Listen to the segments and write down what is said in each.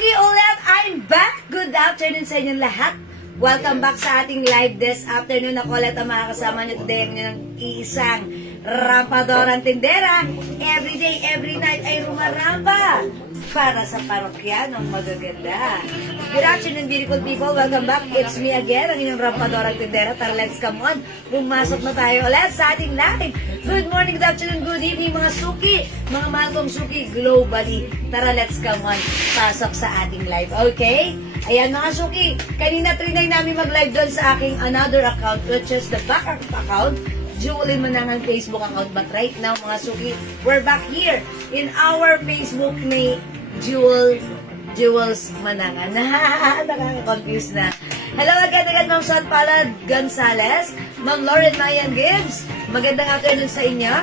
Suki ulit, I'm back! Good afternoon sa inyong lahat. Welcome back sa ating live this afternoon. Ako ulit ang makakasama niyo today ng iisang rampadorang tindera. Every day, every night ay rumarampa para sa parokyanong magaganda. Good afternoon, beautiful people. Welcome back. It's me again, ang inyong rampadorang tindera. Tara, let's come on. Pumasok na tayo ulit sa ating live. Good morning, good afternoon, good evening, mga suki. Mga mahal kong suki globally. Tara, let's come on. Pasok sa ating live. Okay? Ayan mga suki, kanina trinay namin mag-live doon sa aking another account, which is the backup account, Jewelin Manangan Facebook account. But right now mga suki, we're back here in our Facebook ni Jewels Manangan. Nakaka-confuse na. Hello agad Ma'am Suat Palad Gonzales, Ma'am Lauren Mayan Gibbs, magandang afternoon sa inyo.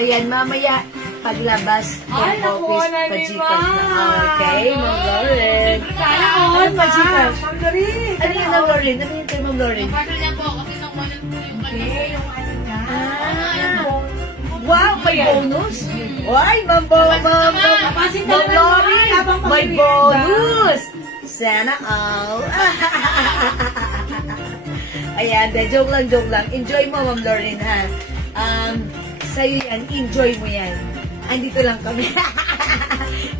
Ayan, mamaya paglabas ng office, pa-Gcash na. Okay, Ma'am Lauren. Sana all, Ano pa-Gcash? Ma'am Lauren. Ano yun, Ma'am Lauren? Ano yun kayo, Ma'am Lauren? Parcel niya po kasi nang wala po yung Okay, yung ano niya. Wow, may bonus? Ay, Ma'am Lauren, may bonus! Sana all. Ayan, joke lang. Enjoy mo, Ma'am Lauren, ha? Sa'yo yan, enjoy mo yan. Andito lang kami.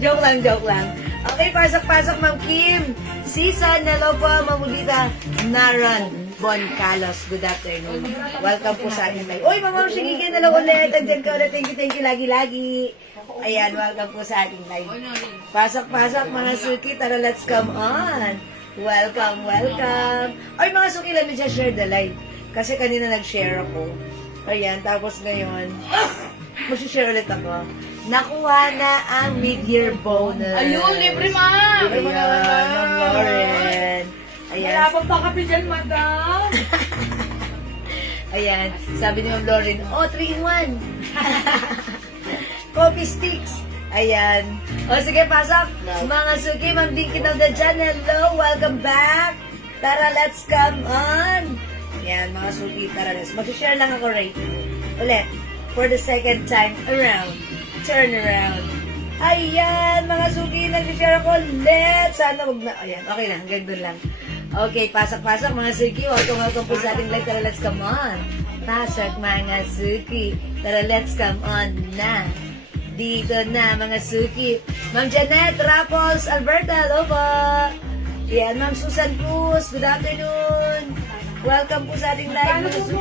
joke lang. Okay, pasok, Ma'am Kim. Season, hello po, Mamulita Naran Boncalos. Good afternoon. Welcome po sa ating live. Uy, Ma'am Shigigin, hello ulit. Andiyan ka ulit. Thank you, lagi. Ayan, welcome po sa ating live. Pasok, mga suki. Tara, let's come on. Welcome. Ay, mga suki, let me just share the live. Kasi kanina nag-share ako. Ayan, tapos ngayon, mag-share ulit ako. Nakuha na ang mid-year bonus. Ayun, libre ma! Ayan, Ma'am Lauren. Ayan. Wala pang pakapi dyan, madam. Ayan, sabi ni Ma'am Lauren, 3-in-1. Coffee sticks. Ayan. O sige, pasok. Mga suki, Ma'am Dinky of the Jan, hello, welcome back. Tara, let's come on. Yan, mga suki, tara, let's mag-share lang ako right now. Ulit, for the second time around. Turn around. Ayan, mga suki, nag-share ako ulit. Sana wag na, ayan, okay lang, gandun lang. Okay, pasok, mga suki. Welcome po sa ating live. Tara, let's come on. Pasok, mga suki. Tara, let's come on na. Dito na, mga suki. Ma'am Janet Raffles, Alberta, hello po. Yan, Ma'am Susan Cruz, good afternoon. Welcome po sa ating live, mga suki.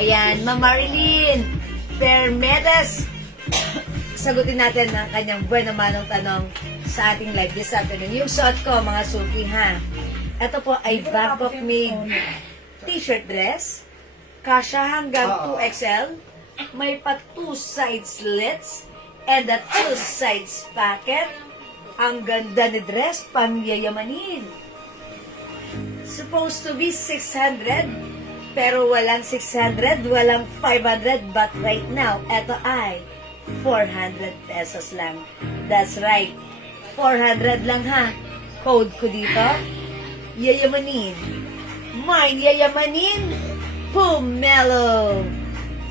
Ayan, Ma'am Marilyn Permedes. Sagutin natin ang kanyang buwan naman ng tanong sa ating live this afternoon. Yung suot ko, mga suki, ha? Ito po ay Bangkok made t-shirt dress. Kasya hanggang 2XL. May pa 2 side slits and a 2 sides pocket. Ang ganda ni dress, pangyayamanin. Supposed to be 600, pero walang 600, walang 500, but right now, eto ay 400 pesos lang. That's right, 400 lang ha. Code ko dito, yayamanin. Mine yayamanin, Pumelo.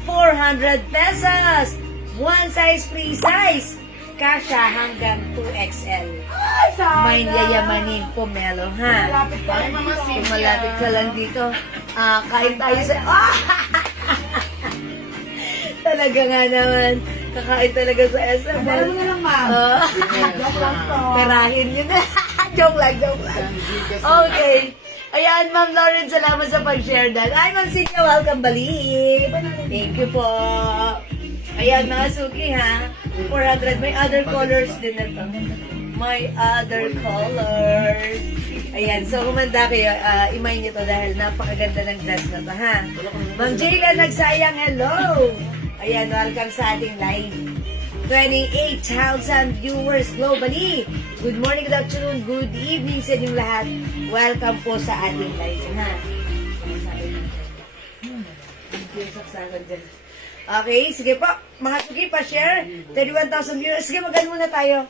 400 pesos, one size free size. Kasya hanggang 2XL. Ay, sana. May yayamanin Pomelo, ha? Malapit ka lang dito. Kung malapit ka lang dito, kain tayo sa... Talaga nga naman. Kakain talaga sa SM. Alam mo na lang, ma'am. Joke lang to. Perahin yun na. joke lang. Okay. Ayan, Ma'am Lauren, salamat sa pag-share dahil. Ay, Ma'am Cynthia, welcome balik. Thank you po. Ayan, mga suki, ha? 400. May other colors din na to. May other colors. Ayan, so kumanda kayo, imay nyo to dahil napakaganda ng dress na to, ha? Ma'am Jayla, nagsayang, hello! Ayan, welcome sa ating live. 28,000 viewers globally. Good morning, good afternoon, good evening sa inyong lahat. Welcome po sa ating live, ha? Okay, sige po. Mga suki, pa-share. 31,000 viewers. Sige, mag-ano muna tayo.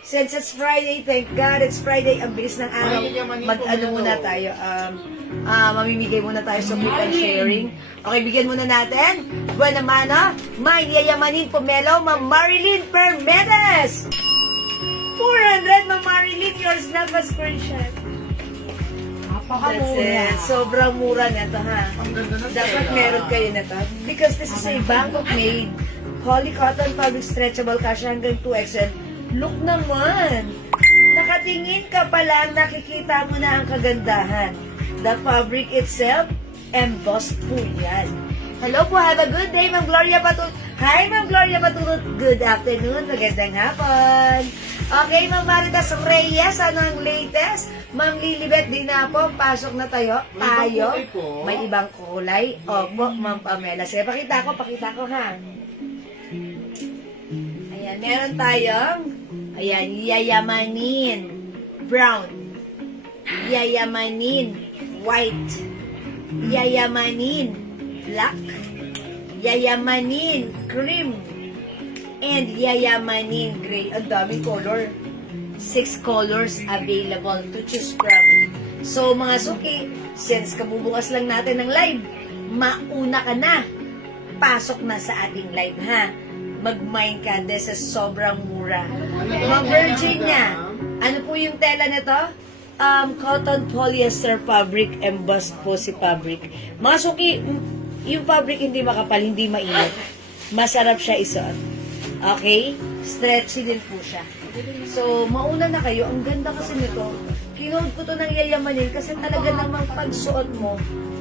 Since it's Friday, thank God it's Friday. Ang bilis ng araw. Mag-ano muna tayo. Mamimigay muna tayo sa click and sharing. Okay, bigyan muna natin. Buwan naman, May yayamanin Pomelo, Ma'am Marilyn Permedes. 400, Ma'am Marilyn, yours na pa screenshot. That's it. Sobrang mura na to, ha? Ang ganda na Dapat tela. meron kayo na to. Because this is a Bangkok made poly cotton fabric stretchable kasya hanggang 2XL. Look naman! Nakatingin ka pa lang, nakikita mo na ang kagandahan. The fabric itself, embossed po yan. Hello po, have a good day, Ma'am Gloria Patulot. Hi, Ma'am Gloria Patulot. Good afternoon, magandang hapon. Okay, Ma'am Maritas Reyes, ano ang latest? Ma'am Lilibet Dinapo, pasok na tayo. Tayo. kulay po. May ibang kulay. Opo, Ma'am Pamela. Sige, pakita ko, ha. Ayan, meron tayong, ayan, yayamanin, brown, yayamanin, white, yayamanin, black, yayamanin, cream, and yayamanin gray. Ang daming color. 6 colors available to choose from. So, mga suki, since kabubukas lang natin ng live, mauna ka na. Pasok na sa ating live, ha? Mag-mine ka. This is sobrang mura. Mga Virginia, ano po yung tela nito? Cotton polyester fabric, embossed po si fabric. Mga suki, yung fabric hindi makapal, hindi mainit. Masarap siya isuot. Okay? Stretchy din po siya. So, mauna na kayo. Ang ganda kasi nito. Kinode ko to ng yayamanin kasi talaga namang pagsuot mo,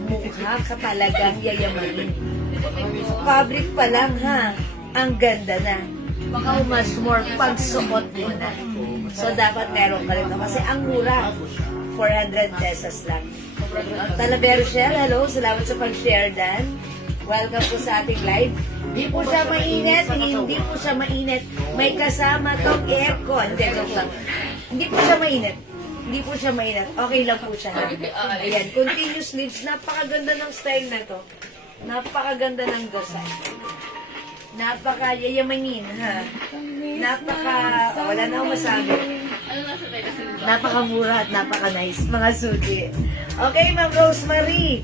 mukha ka talagang yayamanin. Fabric pa lang, ha? Ang ganda na. How much more pagsuot mo na. So, dapat meron ka rin. Kasi ang mura, 400 pesos lang. Talavero Shell, hello. Salamat sa pag-share, Dan. Welcome po sa ating live. Hindi po siya mainit, hindi po siya mainit. May kasama tong aircon. Hindi, joke lang. Hindi po siya mainit. Hindi po siya mainit. Okay lang po siya. Ayan, continuous sleeves. Napakaganda ng style na to. Napakaganda ng design. Napaka-yayamanin, ha? Wala na akong masabi. Ano nasa tayo? Napakamura at napaka-nice, mga suki. Okay, Ma'am Rosemary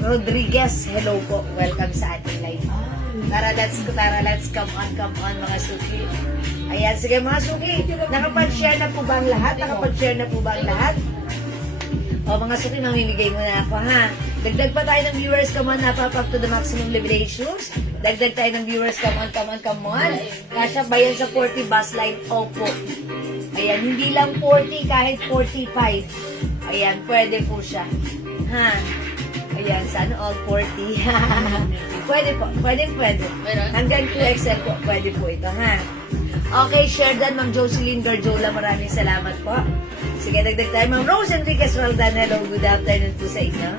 Rodriguez, hello po. Welcome sa ating live. Tara, let's come on, mga suki. Ayan, sige mga suki. Nakapag-share na po ba ang lahat? O mga suki, mamimigay muna ako, ha? Dagdag pa tayo ng viewers, come on, up to the maximum liberations. Dagdag tayo ng viewers, come on. Kasya ba yan sa 40 bus line? Opo. Ayan, hindi lang 40, kahit 45. Ayan, pwede po siya. Ha? Ayan, sana all 40. Pwede po, pwede. Meron? Hanggang 2XL po, pwede po ito, ha? Okay, share dan, Ma'am Jocelyn Garjola, maraming salamat po. Sige, dagdag tayo, Ma'am Rose Enriquez Roldan, hello, good afternoon po sa inyo.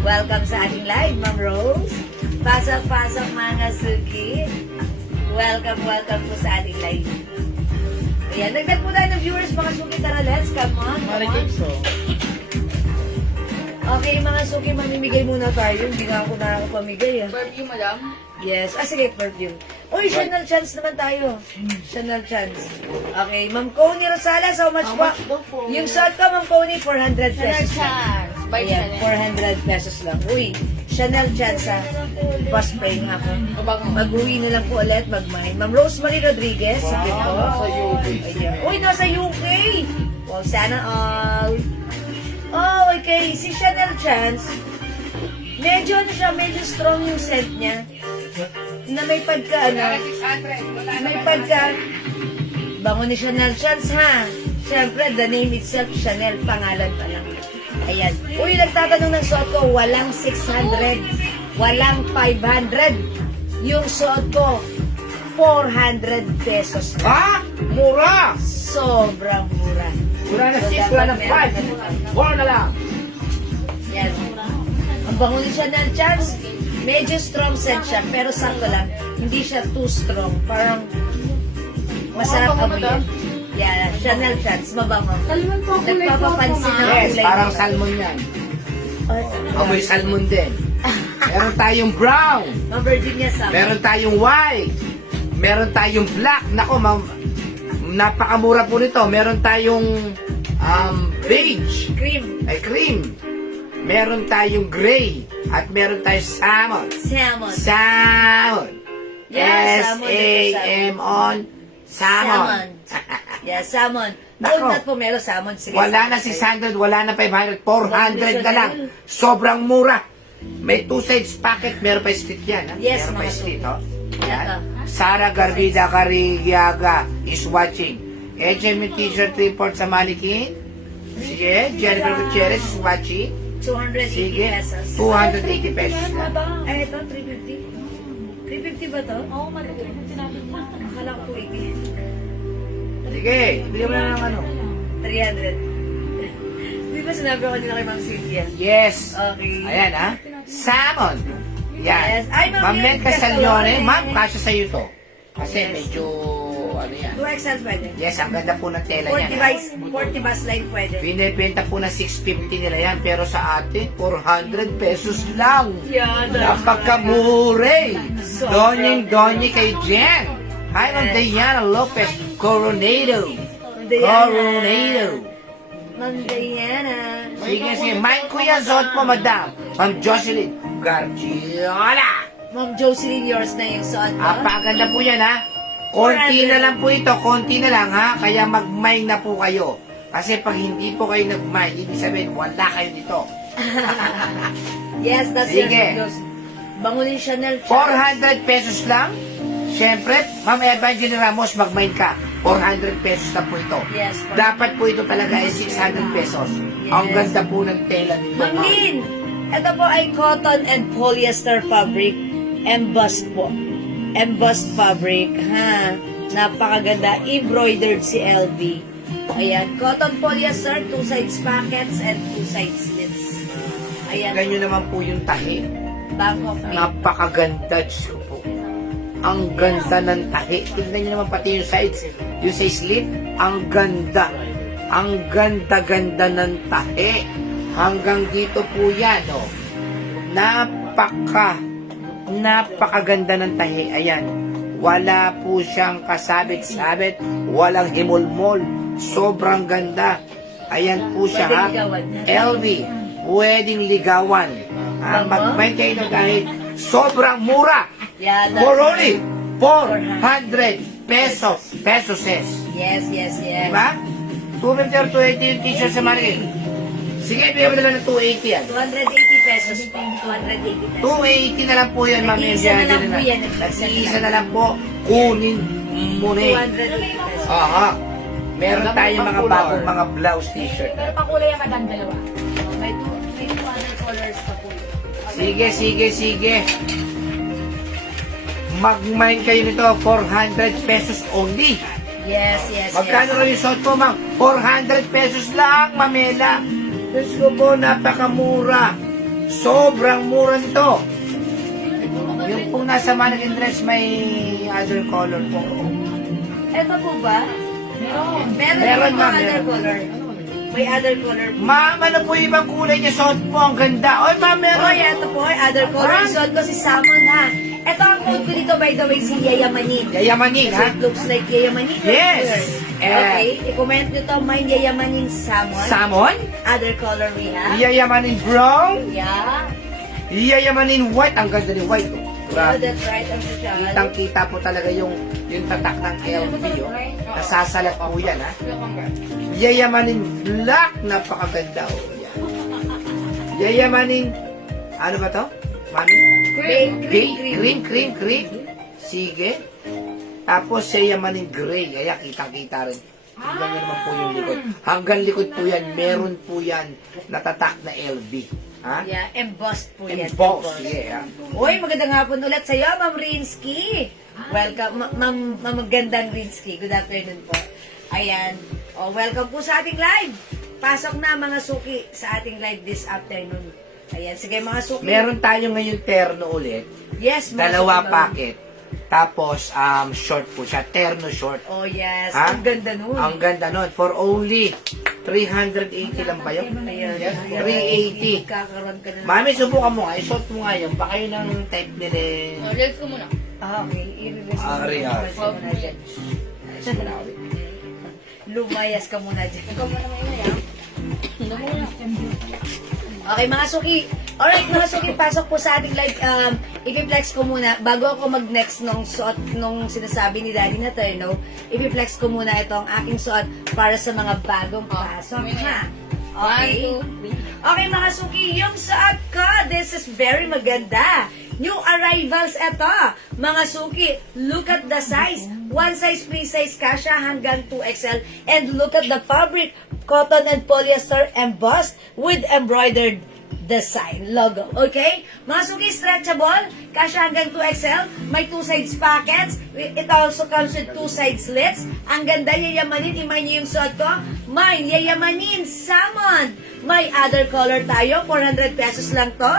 Welcome sa ating live, Ma'am Rose. Pasok, mga suki. Welcome po sa ating live. Ayan, dagdag po tayo ng viewers, mga suki, tara, let's come on. Okay, mga suki, mamimigay muna tayo. Hindi nga ako nakakapamigay, ah. Perfume, madam? Yes. Sige, perfume. Uy, Chanel Chance naman tayo. Chanel Chance. Okay, Ma'am Connie Rosales, how much po? Yung suot ko, Ma'am Connie, 400 pesos lang. By Ayan, Chanel. 400 pesos lang. Uy, Chanel Chance, ha? Pa-spray nga po. Mag-uwi na lang po ulit, mag-mine. Ma'am Rosemary Rodriguez, sige po. Sa UK. Ayan. Uy, nasa UK! Well, sana all. Oh, okay. Si Chanel Chance, medyo strong yung scent niya. Na may pagka, bango ni Chanel Chance, ha? Siyempre, the name itself, Chanel, pangalan pa lang. Ayan. Uy, nagtatanong ng suot ko, walang 600, walang 500. Yung suot ko, 400 pesos. Ha? Mura! Sobrang mura. Mura na So, 6, dapat wala na meron 5. ka na. Mura na lang. Yan. Ang bango ni Chanel Chance, medyo strong scent siya, pero sakto lang. Hindi siya too strong. Parang masarap amoyin. Yeah, Chanel Chance, mabango. Nagpapapansin ng Yes, kulay parang nila. salmon yan. Ay, Amoy salmon din. Meron tayong brown. Ma'am Virginia Sam. Meron tayong white. Meron tayong black. Nako, napakamura po nito. Meron tayong beige. Cream. Ay, cream. Meron tayong gray. At meron tayong salmon. Salmon. Salmon. Yeah, salmon. S-A-M-on. Salmon. Yes, salmon. Nako. Gold nut pomelo, salmon. Sige, Wala na salmon. 600, wala na 500, 400 na lang. Sobrang mura. May 2 sides packet, meron pa split yan. Ha? Yes, meron pa mga split, suki. oh. Ito. Yan. Sara Garbida Carigiaga is watching. HM T-shirt report sa Manikin. Sige, Jennifer Gutierrez is watching. 280 Sige, pesos. 280 pesos lang. Ay, ito, 350. 350 ba to? Oo, akala ko 280. Sige, bigyan mo na ng ano. 300. Di ba sinabi ko kanina kay Ma'am Cynthia? Yes. Okay. Ayan ha. Salmon. Yan. Yes. Ay, Ma'am Ma'am Mel Mel Castaglione. Castaglione. Ma'am, kasya sa'yo to. Kasi Yes. medyo, ano yan. 2XL pwede. Yes, ang ganda po ng tela 40 niya. bus line pwede. Binibenta po na 650 nila yan, pero sa atin, 400 pesos lang. Yan. Napakamure. Sobrang- Donying kay Jen. Hi, Ma'am Yes. Diana Lopez Coronado. Diana. Coronado. Ma'am Diana. Sige, sige. Mind ko yan, suot mo, madam. Ma'am Jocelyn Gargiola. Ma'am Jocelyn, yours na yung suot mo. Apaganda po yan, ha? Konti na lang po ito, konti na lang, ha? Kaya mag-mine na po kayo. Kasi pag hindi po kayo nag-mine, ibig sabihin, wala kayo dito. Yes, that's Sige. yours. Bangunin Chanel. 400 pesos lang. Siyempre, Ma'am Evangeline Ramos, mag-mine ka. 400 pesos na po ito. Yes. Dapat po ito talaga ay 600 pesos. Ang Yes. ganda po ng tela nito, Ma'am Lynn, ito po ay cotton and polyester fabric. Embossed po. Embossed fabric, ha? Napakaganda. Embroidered si LV. Ayan. Cotton polyester, 2 sides pockets and 2 sides slits. Ayan. Ganyan naman po yung tahi. Bangkok made. Napakaganda, Diyos ko po. Ang ganda ng tahi. Tignan nyo naman pati yung sides. Yung sa slit, ang ganda. Ang ganda-ganda ng tahi. Hanggang dito po yan, oh. Napakaganda ng tahi. Ayan. Wala po siyang kasabit-sabit. Walang himulmol. Sobrang ganda. Ayan po siya, ha. Pwede ligawan. LV, pwedeng ligawan. Mag-buy kayo na kahit sobrang mura. Yeah, that's For only 400 pesos. Yes, yes, yes. Diba? 250 or 280 yung t-shirt sa Mannequin. Sige, bigyan mo na lang ng 280 yan. 280 pesos po. 280 pesos. 280 na lang po yan, ma'am. Nag-iisa na lang po yan. Nag-iisa na lang po. Kunin mo na eh. 280 pesos. Aha. Meron tayong mga bagong mga blouse t-shirt. Pero pakulay ang madam dalawa. May two other colors pa po. Sige. Mag-mine kayo nito, 400 pesos only. Yes, yes, Magkano raw yung suot mo, ma'am? 400 pesos lang, mamela. Diyos ko po, napakamura. Sobrang mura nito. Yung pong nasa mannequin dress, may other color po. Ito po ba? Meron. Meron po ma'am, other meron. color. May other color po. Ma'am, ano po yung ibang kulay niya? Suot mo, ang ganda. Oy, ma'am, meron. Oy, ito po ay other color. Suot ko si Salmon, ha? Ito ang code ko dito, by the way, si Yayamanin. Yayamanin, So ha? it looks like Yayamanin. Yes. Okay, i-comment nyo to, mine Yayamanin Salmon. Salmon? Other color we have. Yayamanin brown? Yeah. Yayamanin white. Ang ganda ni white. Oh. Oh, Grabe. that's right. Ang social. Kitang-kita po talaga yung tatak ng LV, oh. Nasasalat po yan, ha? Yayamanin black, napakaganda, oh. Yan. Yayamanin, ano ba to? Mami? Cream. Sige. Tapos yayamanin gray, kaya kitang-kita rin. Tignan nyo naman po yung likod. Hanggang likod po yan, meron po yan natatak na LV. Ha? Yeah, embossed po yan. Embossed, yeah. Uy, magandang hapon ulit sa iyo, Ma'am Rinsky. Welcome, Ma'am magandang Rinsky. Good afternoon po. Ayan. Oh, welcome po sa ating live. Pasok na mga suki sa ating live this afternoon. Ayan, sige mga suki. Meron tayo ngayon terno ulit. Yes, mga Dalawa suki, ma'am. packet. Tapos, short po siya. Terno short. Oh, yes. Ha? Ang ganda nun. Ang ganda nun. For only 380 lang ba yun? Ayan. Yes, Ayan. 380. Kakaroon ka na. Mami, subukan mo nga. I-short mo nga yun. Baka yun ang type nila. Reels ko muna. Okay. I-release mo. Ari, ari. Mo muna dyan. Lumayas ka muna dyan. Ikaw muna ngayon, Okay, mga suki. Alright, mga suki, pasok po sa ating live. ipiplex ko muna, bago ako mag-next nung suot, nung sinasabi ni Daddy na turno, ipiplex ko muna itong aking suot para sa mga bagong pasok, ha? Okay? Okay, mga suki, yung suot ko, this is very maganda. New arrivals ito. Mga suki, look at the size. One size, free size kasha hanggang 2XL. And look at the fabric. Cotton and polyester embossed with embroidered design logo. Okay? Mga suki, stretchable. Kasha hanggang 2XL. May two sides pockets. It also comes with two side slits. Ang ganda, yayamanin. Imay niyo yung suot ko. May yayamanin salmon. May other color tayo. 400 pesos lang to.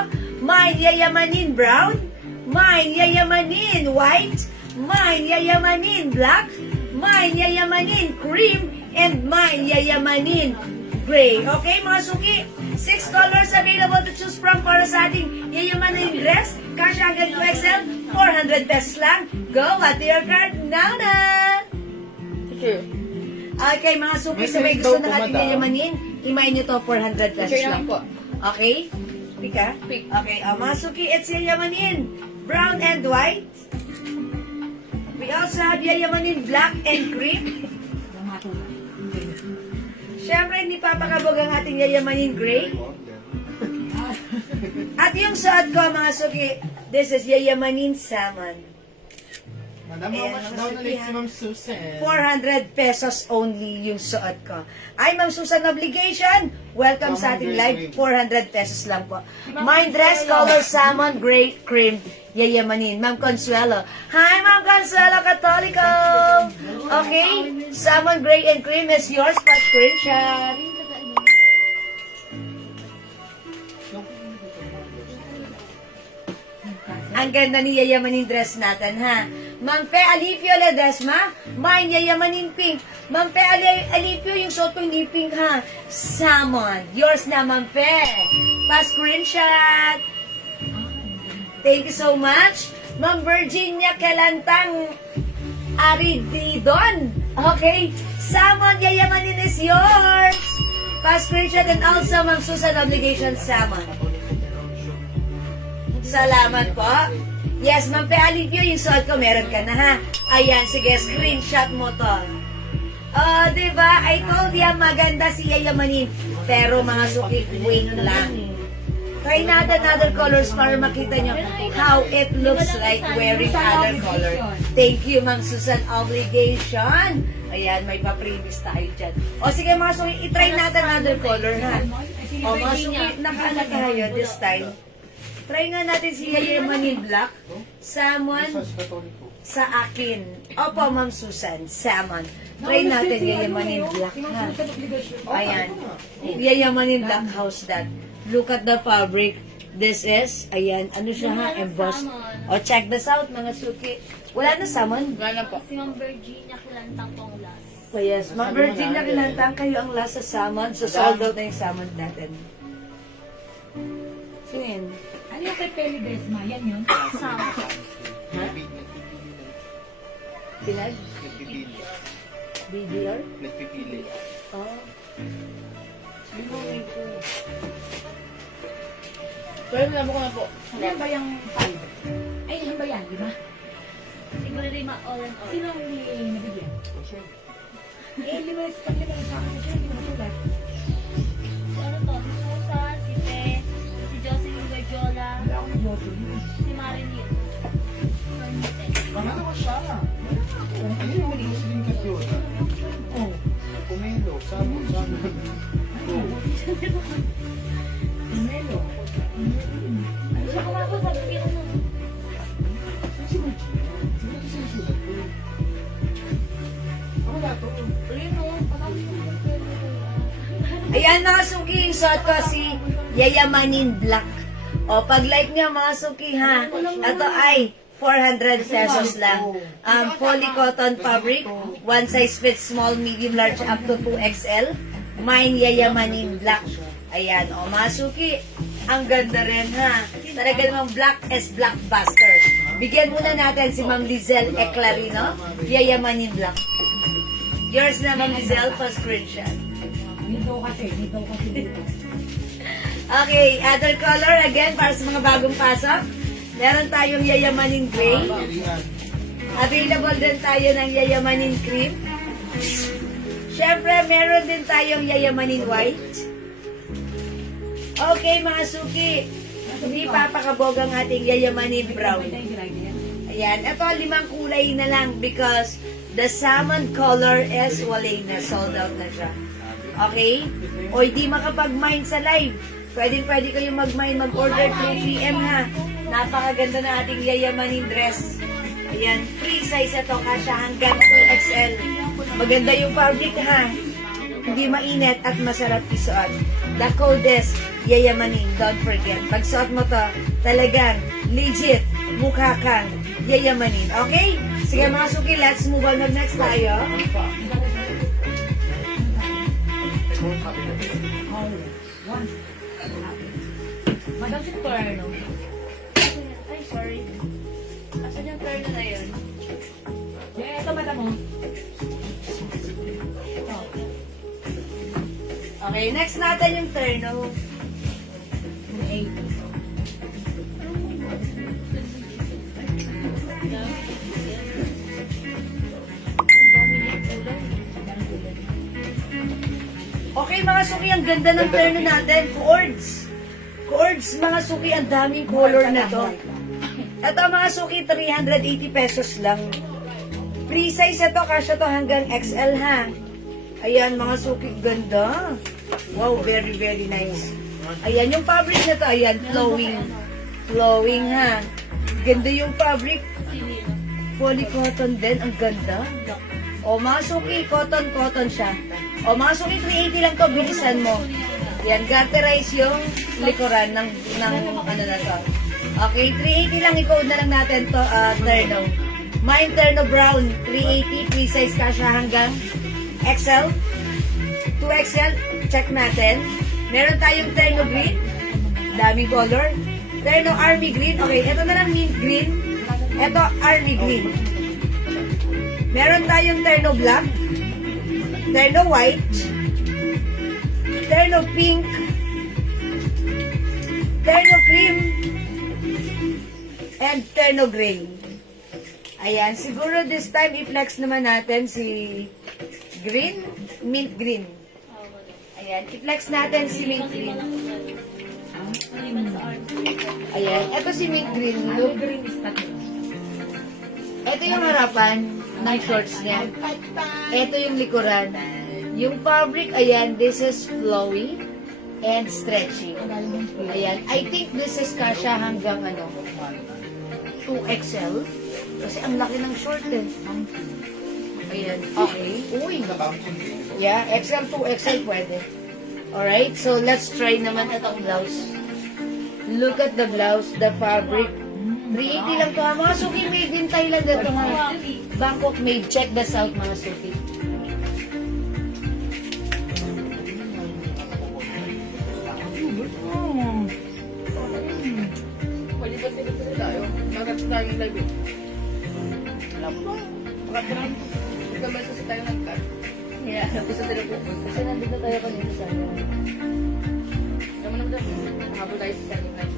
May yayamanin brown. May yayamanin white. May yayamanin black. May yayamanin cream. And may yayamanin gray. Okay, mga suki? 6 colors available to choose from para sa ating yayamanin dress. Cash hanggang 2XL. 400 pesos lang. Go at your card now na! Okay, mga suki, sa may gusto ng ating yayamanin, himayin nyo to 400 pesos Sure lang. lang po. Okay? Pick ha? Pick. Okay, mga suki, it's yayamanin. Brown and white. We also have yayamanin black and cream. Siyempre, hindi papakabog ang ating yayamanin gray. At yung suot ko, mga suki, this is yayamanin salmon. Madam, Ayan, how much mga daw suki, na si ha? Ma'am Susan? 400 pesos only yung suot ko. Ay, Ma'am Susan Obligation, welcome sa ating live. 400 pesos lang po. My dress color salmon, gray, cream, yayamanin. Ma'am Consuelo. Hi, Ma'am Consuelo Catolico! Okay, salmon, gray, and cream is yours for screenshot. Ang ganda ni yayamanin dress natin, ha? Ma'am Fe Alipio Ledesma, mine yayamanin pink. Ma'am Fe Alipio, yung suot ko hindi pink, ha? Salmon. Yours na, Ma'am Fe. Pa-screenshot. Thank you so much. Ma'am Virginia Kelantang Arididon. Okay. Salmon yayamanin is yours. Pa-screenshot and also, Ma'am Susan Obligation Salmon. Salamat po. Yes, Ma'am Pe Alipio, yung suot ko, meron ka na, ha? Ayan, sige, screenshot mo to. Oh, diba? I told ya, maganda si yayamanin. Pero mga suki, wait lang. Try natin other colors para makita nyo how it looks like wearing other color. Thank you, Ma'am Susan Obligation. Ayan, may pa-previous tayo dyan. O sige, mga suki, itry natin other color, ha? O mga suki, nakaala tayo this time. Try nga natin si yayamanin black. Salmon sa akin. Opo, Ma'am Susan. Salmon. Try natin yayamanin black, ha? Ayan. Yayamanin black. How's that? Look at the fabric. This is, ayan, ano siya, ha? Embossed. O, check this out, mga suki. Wala na salmon? Wala po. Si Ma'am Virginia Kilantang po ang last. So, yes. Ma'am Virginia, kinantang kayo ang last sa salmon. So, sold out na yung salmon natin. Sino yun? Ano yung kay Peli Desma? Yan yun? Sama. Pinag? Nagpipili. BDR? Nagpipili. Oh. Pero nalabo ko na po. Ano ba yung 5? Ay, yan ba yan? Di ba? Siguro lima all and all. Sino ang nabigyan? Lima pag lima sa akin siya, hindi ko masulat. Si ano to? Si Susan, si Pe, si Jocelyn Guardiola, Wala akong Jocelyn. si Marilyn. Permite. Ano ko siya? Ano yung Muslim ka yun? Oh. Pumelo. Sabon. Melo. Ano siya kumako? Sabi ko mo. Si Virginia. Sino ito sinusulat ko? Ako na to. Ayun o. Pagkakit ko yung pwede ko. Ayan mga suki, yung suot ko si Yayamanin Black. O, pag-like nyo mga suki, ha? Ito ay 400 pesos lang. Poly cotton fabric, one size fits small, medium, large, up to 2XL. Mine Yayamanin Black. Ayan, o mga suki, ang ganda rin, ha? Talaga namang black is blockbuster. Bigyan muna natin si Ma'am Lizelle Eclarino, Yayamanin Black. Yours na, Ma'am Lizelle, for screenshot. Nito kasi dito. Okay, other color again para sa mga bagong pasok. Meron tayong yayamanin gray. Available din tayo ng yayamanin cream. Siyempre, meron din tayong yayamanin white. Okay, mga suki. Hindi papakabog ang ating yayamanin brown. Ayan. Ito, 5 kulay na lang because the salmon color is wala na. Sold out na siya. Okay? O hindi makapag-mine sa live. Pwede kayo mag-mine, mag-order through PM ha. Napakaganda na ating yayamanin dress. Ayan, free size ito, kasya hanggang 2XL. Maganda yung fabric ha. Hindi mainit at masarap isuot. The code is yayamanin, don't forget. Pag suot mo to, talagang legit, mukha kang yayamanin. Okay? Sige mga suki, let's move on. Next tayo. Madam si Perno. Ay, sorry. Asan yung Perno na yun? Yeah, ito madam mo. Okay, next natin yung terno. Okay mga suki, ang ganda ng terno natin. Chords, mga suki, ang daming color na to. Ito mga suki, 380 pesos lang. Free size ito, kasya to hanggang XL ha. Ayan mga suki, ganda. Wow, very very nice. Ayan yung fabric na to, ayan, flowing ha. Ganda yung fabric. Polycotton din, ang ganda. O mga suki, cotton siya. O mga suki, 380 lang to, bilisan mo. Yan, garterize yung likuran ng ano na to. Okay, 380 lang, i-code na lang natin to, terno. Mine terno brown, 380, free size kasha hanggang XL. 2XL, check natin. Meron tayong terno green, daming color. Terno army green, okay, ito na lang mint green. Ito, army green. Meron tayong terno black, terno white, terno pink, terno cream, and terno gray. Ayan, siguro this time i-flex naman natin si green, mint green. Ayan, i-flex natin si mint green. Ayan, ito si mint green. Look. Ito yung harapan ng shorts niya. Ito yung likuran. Yung fabric, ayan, this is flowy and stretchy. Ayan, I think this is kasha hanggang 2XL. Kasi ang laki ng short eh. Ayan, okay. Uy. Yeah, XL, 2XL pwede. Alright, so let's try naman itong blouse. Look at the blouse, the fabric. 380 lang to ha. Mga suki, made in Thailand ito ha. Bangkok made. Check this out mga suki. Palipat-lipat kasi tayo. Bakit tayo yung live eh? Alam mo, bakit naman? Ikamal kasi tayo nag-cut. Yeah. Gusto tayo po. Kasi nandito tayo kanina sa akin. Alam mo naman, habol tayo sa second live.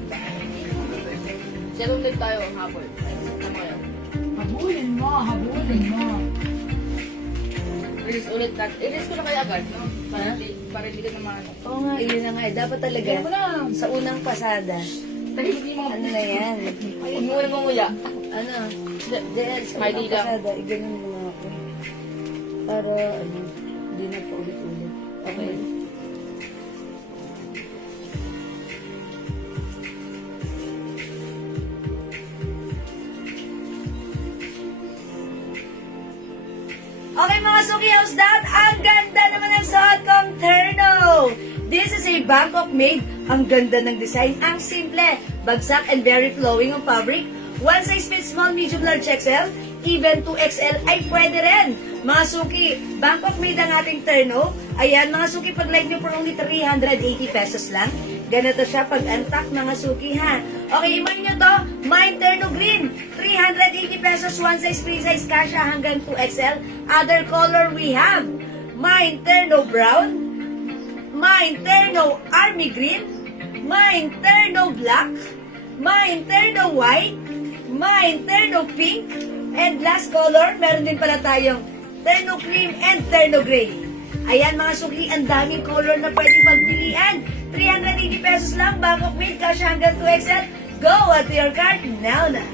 Second live tayo, habol. Tama yan. Habulin mo. Release ulit natin. I-release ko na kaya agad, no? Para hindi ka naman. Oo nga, yun na nga eh. Dapat talaga sa unang pasada. Ano na yan? Huwag mo nang mamuya. Ano? Dahil sa Smiley unang lang. pasada, ganun mo nga ako. Para, hindi na pa ulit-ulit. Okay. Okay mga suki, how's that? Ang ganda naman ang suot kong terno! This is a Bangkok made. Ang ganda ng design. Ang simple. Bagsak and very flowing ang fabric. One size fits small, medium, large, XL. Even 2XL ay pwede rin. Mga suki, Bangkok made ang ating terno. Ayan, mga suki, pag like nyo for only 380 pesos lang. Ganito siya pag antak, mga suki, ha? Okay, iman nyo to, Mine Terno Green. 380 pesos, one size, free size, kasha hanggang 2XL. Other color we have, Mine Terno Brown, Mine Terno Army Green, Mine Terno Black, Mine terno white, mine terno pink, and last color, meron din pala tayong terno cream and terno gray. Ayan mga suki, ang daming color na pwedeng magpilian. 380 pesos lang, Bangkok Made, kasya hanggang 2XL. Go at your cart now na.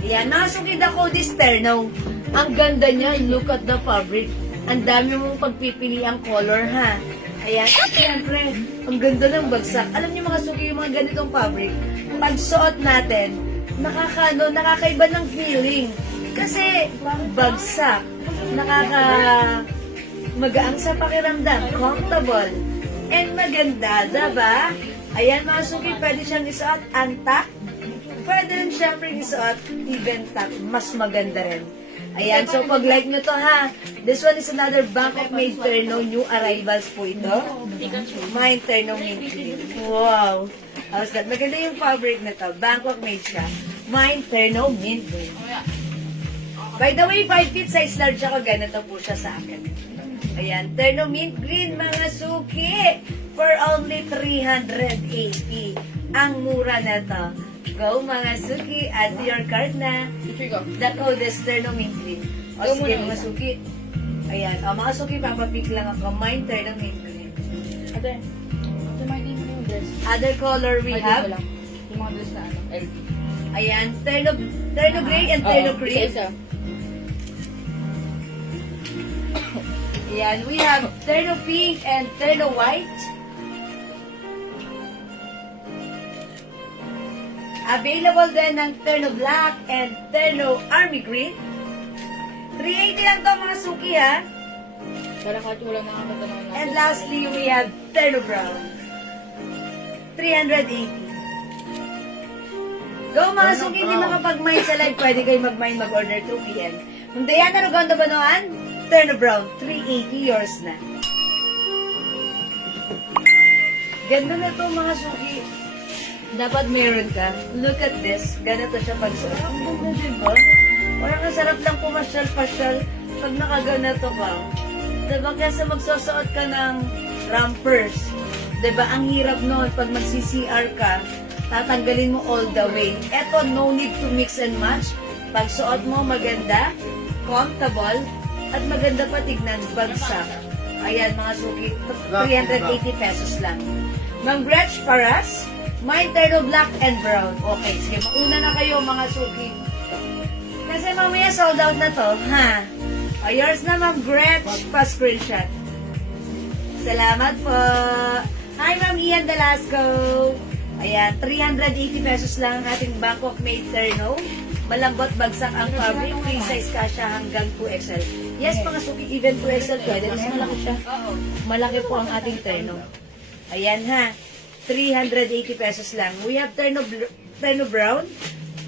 Ayan, mga suki, the code is terno. Ang ganda niya, look at the fabric. Ang dami mong pagpipiliang color, ha? Ayan, at siyempre, ang ganda ng bagsak. Alam niyo mga suki, yung mga ganitong fabric, pag suot natin, nakakaiba ng feeling. Kasi, bagsak, magaang sa pakiramdam, comfortable, and maganda, diba? Ayan mga suki, pwede siyang isuot antak, pwede rin syempre isuot even tak, mas maganda rin. Ayan, so pag like nyo to ha, this one is another Bangkok Made Terno, new arrivals po ito. Mine Terno Mint Green. Wow! How's that? Maganda yung fabric na to. Bangkok Made siya. Mine Terno Mint Green. By the way, 5 feet size large ako, ganito po siya sa akin. Ayan, Terno Mint Green, mga suki, for only 380. Ang mura na to. Go mga suki, add to your cart na. The code is Terno Mint Green. O sige mga suki. Ayan, mga suki, papapik lang ako. Mine Terno Mint Green. Ate, may din mo yung dress. Other color we May have. dito lang. Yung mga dress na ano, LV. Ayan, Terno Gray and Terno Cream. Isa-isa. Ayan, we have Terno Pink and Terno White. Available din ng Terno Black and Terno Army Green. 380 lang to mga suki ha. Para kahit wala nakakatawa na. And lastly, we have Terno Brown. 380. Go mga suki, hindi makapag-mine sa live. Pwede kayo mag-mine, mag-order 2 p.m. Kung Diana Rogondo Banoan, Terno Brown, 380 yours na. Ganda na to mga suki. Dapat meron ka. Look at this. Ganito siya pagsuot. Ang ganda din ba? Parang ang sarap lang pumasyal-pasyal pag nakaganito ka. Diba? Kasi magsusuot ka ng rampers. Diba? Ang hirap nun pag mag-CCR ka, tatanggalin mo all the way. Eto, no need to mix and match. Pag suot mo, maganda, comfortable, at maganda pa tignan, bagsak. Ayan, mga suki, 380 pesos lang. Mang Gretsch Paras, Mine Terno Black and Brown. Okay, sige, mauna na kayo, mga suki. Kasi mamaya sold out na to, ha? O, yours na, Ma'am Gretsch, pa-screenshot. Salamat po. Hi, Ma'am Ian Dalasco. Ayan, 380 pesos lang ang ating Bangkok Made Terno. Malambot, bagsak ang fabric. Free size kasya hanggang 2XL. Yes, mga suki, even 2XL pwede. Mas malaki siya. Malaki po ang ating terno. Ayan ha. 380 pesos lang. We have terno brown,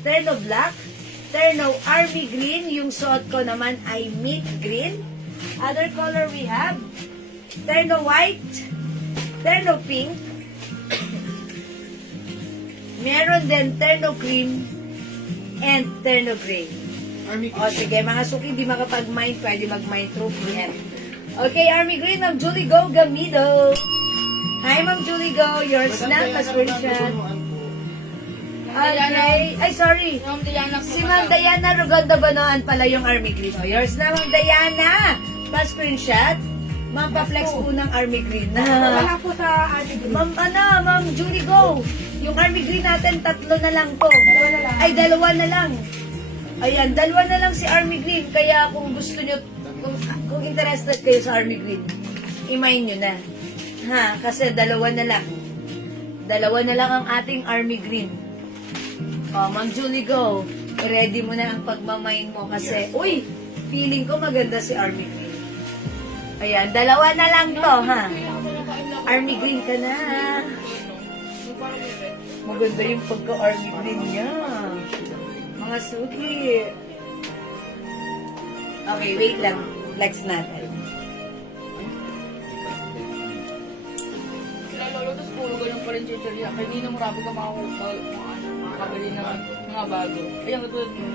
terno black, terno army green. Yung suot ko naman ay mint green. Other color we have terno white, terno pink, meron din terno cream, and terno gray. O sige, mga suki, di makapag-mine, pwede mag-mine through PM. Okay, Army Green, Ma'am Julie Go Gamido. Hi, Ma'am Julie Go. Yours na, pa-screenshot. Okay. Ay, sorry. Ma'am Diana. Si Ma'am Diana Rogondo Banoan pala yung Army Green. O, yours na, Ma'am Diana. Pa-screenshot. Ma'am, pa-flex po ng Army Green. Wala po sa Army Green. Ma'am Julie Go. Yung Army Green natin, 3 na lang to. Dalawa na lang. Ay, 2 na lang. Ayan, 2 na lang si Army Green. Kaya kung gusto nyo, kung interested kayo sa Army Green, i-mine nyo na. Ha, kasi 2 na lang. 2 na lang ang ating Army Green. O, Ma'am Julie Go, ready mo na ang pagmamine mo kasi, uy, feeling ko maganda si Army Green. Ayan, 2 na lang to, ha. Army Green ka na. Maganda yung pagka-Army Green niya. Mga suki. Okay, wait lang. Flex natin. Sila lolo, tapos puro ganun pa rin chichirya. Kaya hindi na marami ka makakabili ng mga bago. Ayan, katulad mo.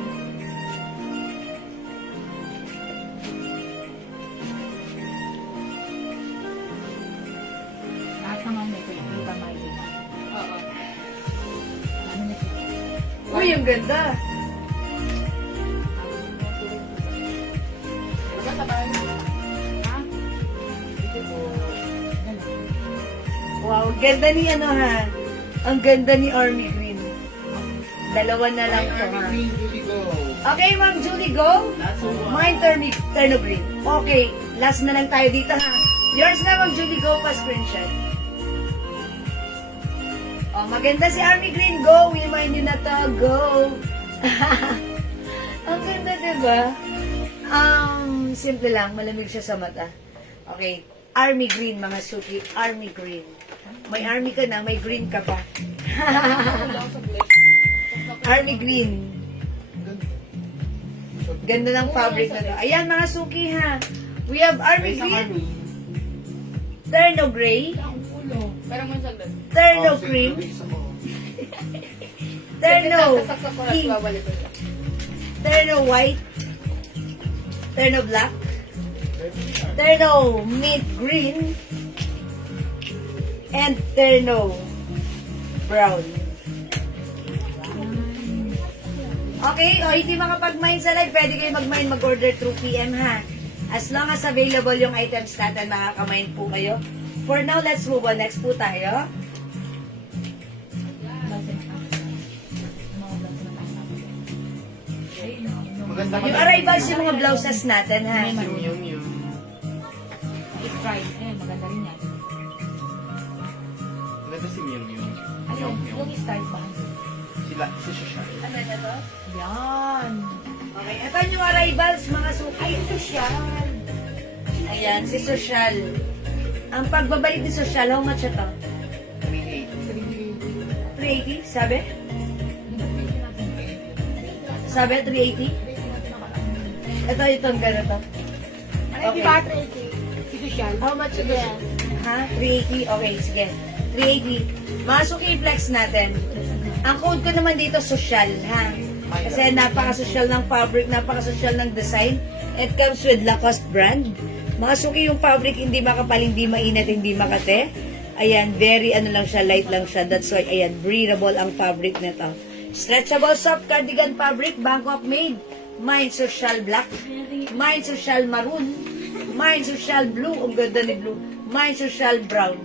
At naman may pinakita may Oo. ang ganda. Magkasabay. Ha? Wow, ang ganda ni ano ha. Ang ganda ni Army Green. Dalawa na lang to ha. Okay, Ma'am Julie, go. Mine, Terno Green. Okay, last na lang tayo dito ha. Yours na, Ma'am Julie, go pa screenshot. Oh, maganda si Army Green, go. We mind you na to, go. Ang ganda, diba? Simple lang, malamig siya sa mata. Okay, Army Green, mga suki, Army Green. May army ka na, may green ka pa. Army Green. Ganda ng fabric na to. Ayan, mga suki ha. We have Army Green, Terno Gray, Pero mo yung saglit. Terno Cream, Terno Sasaksak ko na Pink, babalik ko. Terno White, Terno Black, Terno Mint Green, and Terno Brown. Okay, o hindi makapag-mine sa live, pwede kayo mag-mine, mag-order through PM ha. As long as available yung items natin, makaka-mine po kayo. For now, let's move on. Next po tayo. Maganda Yung arrivals yung mga blouses natin ha. Yung. It's fried. Eh, maganda rin yan. Maganda si Miu Miu. Ayun, yung start ba? Si Shosha. Ano na to? Yan. Okay, ito yung arrivals, mga suki. Ay, social. Ayan, si Social. Ang pagbabalik ni Social, how much ito? 380, sabi? Sabi, 380? Ito, itong ganito. Ano, di ba? Si social. How much ito? Ha? 380? Okay, sige. 380. Mga suki, flex natin. Ang code ko naman dito, social, ha? Kasi napaka-social ng fabric, napaka-social ng design. It comes with Lacoste brand. Mga suki, yung fabric hindi makapal, hindi mainit, hindi makate. Ayan, very ano lang siya, light lang siya. That's why, ayan, breathable ang fabric nito. Stretchable soft cardigan fabric, Bangkok made. Mine social black. Mine social maroon. Mine social blue. Ang ganda ni blue. Mine social brown.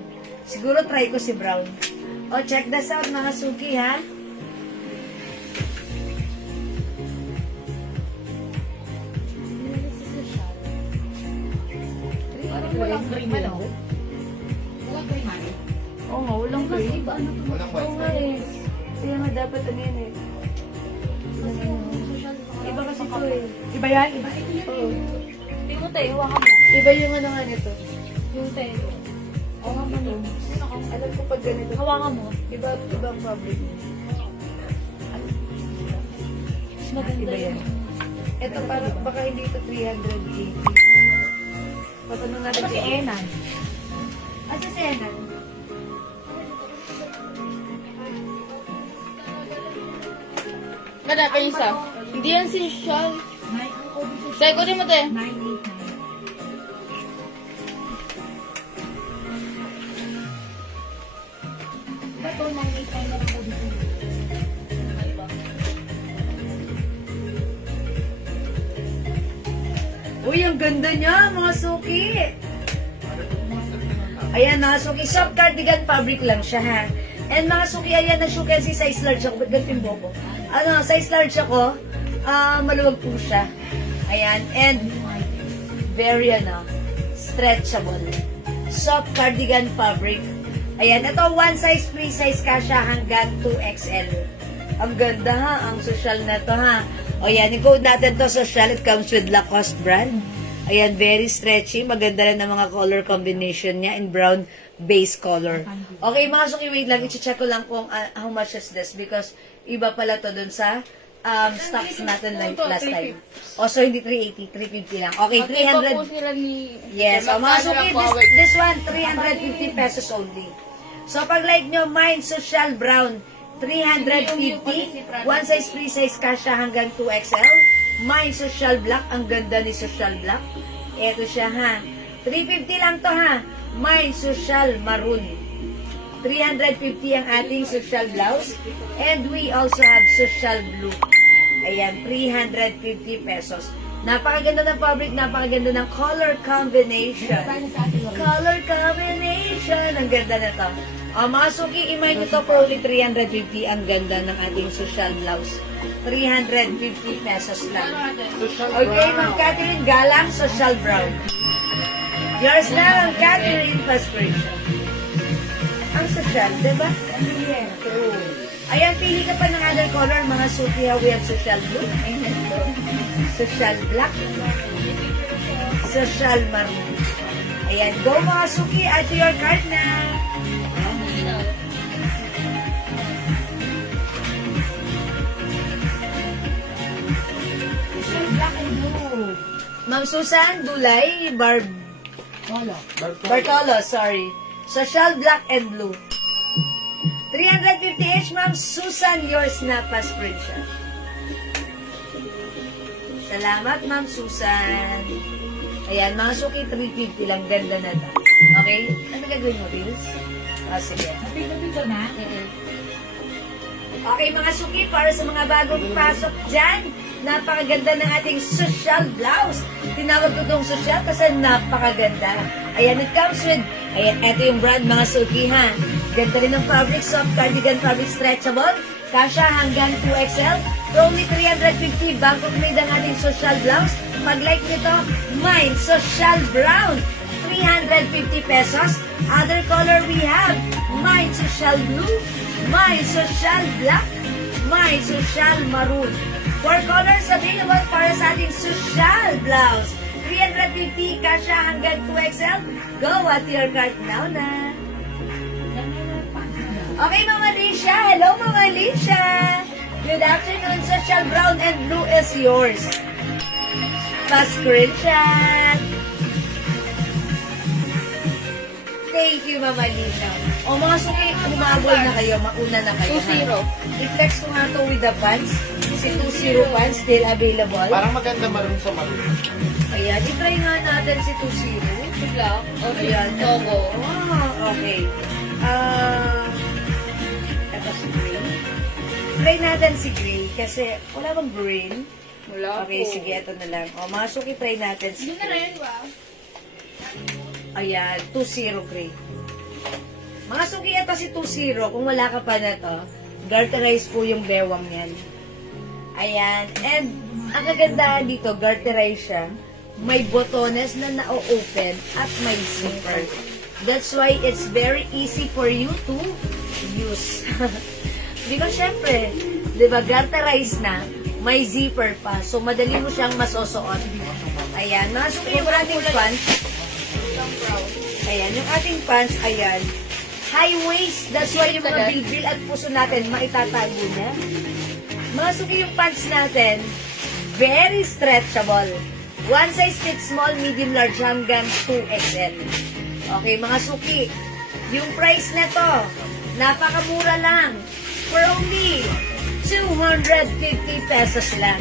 Siguro try ko si brown. O, check this out mga suki, ha? Walang cream, ano? Walang cream, ano? Oo nga, walang cream. Walang Oo nga eh. Kaya nga dapat ano yan eh. Iba kasi ito eh. Iba yan? Iba. Oo. Hindi ko tayo, hawakan mo. Iba yung ano nga nito. Yung tayo. Hawakan mo. Alam ko pag ganito. Hawakan mo. Iba ang fabric. Mas maganda Iba yan. yun. Ito para baka hindi ito 380. Patanong natin Kasi Enan. Asa si Enan? Ganda pa yung isa. Hindi yan si Shal. Tayo ko rin mo tayo. 989. Ba't ito 989 na lang po dito? Uy, ang ganda niya, mga suki. Ayan, mga suki. Soft cardigan fabric lang siya, ha? And mga suki, ayan, na-shuken si size large ako. Ba't ganito yung bobo? Ano, size large ako. Maluwag po siya. Ayan, and very, stretchable. Soft cardigan fabric. Ayan, ito, one size, free size ka siya hanggang 2XL. Ang ganda, ha? Ang social na to, ha? O yan, i-code natin to social. It comes with Lacoste brand. Ayan, very stretchy. Maganda rin ang mga color combination niya in brown base color. Okay, mga suki, wait lang. I-check ko lang kung how much is this because iba pala to dun sa stocks natin like last time. O, so hindi 380, 350 lang. Okay, 300. Po sila ni... Yes, so mga suki, this one, 350 pesos only. So, pag like nyo, mine social brown, 350, one size, free size kasha hanggang 2XL. Mine social black, ang ganda ni social black. Ito siya ha. 350 lang to ha. Mine social maroon. 350 ang ating social blouse. And we also have social blue. Ayan, 350 pesos. Napakaganda ng fabric, napakaganda ng color combination. Color combination. Ang ganda na to. Mga suki, imay nyo to for only 350. Ang ganda ng ating social blouse. 350 pesos lang. Okay, Ma'am Catherine, galang social brown. Yours na, Ma'am Catherine, frustration. Ang social, diba? Ayan, pili ka pa ng other color, mga suki. We have social blue, social black, social maroon. Ayan, go mga suki, add to your cart na. Ma'am Susan, Dulay, Bartolo, sorry. Social black and blue. 350 each, Ma'am Susan, yours na pa screenshot. Salamat, Ma'am Susan. Ayan, mga suki, 350 lang. Ganda na ta. Okay? Ano gagawin mo, Bills? Sige. Okay, mga suki, para sa mga bagong pasok dyan, napakaganda ng ating social blouse. Tinawag ko itong social kasi napakaganda. Ayan, it comes with, ayan, eto yung brand, mga suki, ha. Ganda rin ng fabric, soft cardigan fabric, stretchable. Kasha hanggang 2XL. For only 350, Bangkok made ang ating social blouse. Pag-like nito, mine, social brown. 350 pesos. Other color we have, mine, social blue. Mine, social black. Mine, social maroon. 4 colors available para sa ating social blouse. 350, kasha hanggang 2XL. Go at your cart now na. Okay, Mama Alicia. Hello, Mama Alicia. Good afternoon. Social brown and blue is yours. Pa-screenshot. Thank you, Mama Alicia. O mga suki, umabol na kayo. Mauna na kayo. 2-0. I-flex ko nga to with the pants. Si 2-0 pants still available. Parang maganda maroon sa maroon. Ayan, i-try nga natin si 2-0. Black. Okay. Ayan. Togo. Okay. Ito si green. Try natin si green kasi wala bang green? Wala Okay, po. sige, ito na lang. O, mga suki, try natin si Yun na green. rin, wow. Ayan, 2-0 green. Mga suki, ito si 2-0. Kung wala ka pa na to, garterize po yung bewang yan. Ayan. And, ang kagandahan dito, garterize siya. May botones na na-open at may zipper. That's why it's very easy for you to use. Because syempre, di ba, garterize na, may zipper pa. So, madali mo siyang masusuot. Ayan. Mga suki, yung ating pants. Ayan, yung ating pants, ayan. High waist, that's why yung mga bilbil at puso natin, maitatago niya. Mga suki, yung pants natin, very stretchable. One size fits small, medium, large, hanggang 2XL. Okay, mga suki, yung price na to, napakamura lang. For only 250 pesos lang.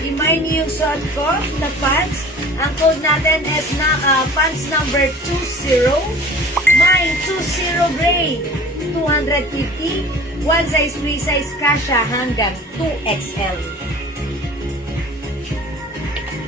Remind niyo yung suot ko na pants. Ang code natin is na pants number 20. Mine 20 gray. 250. One size, free size, kasha hanggang 2XL.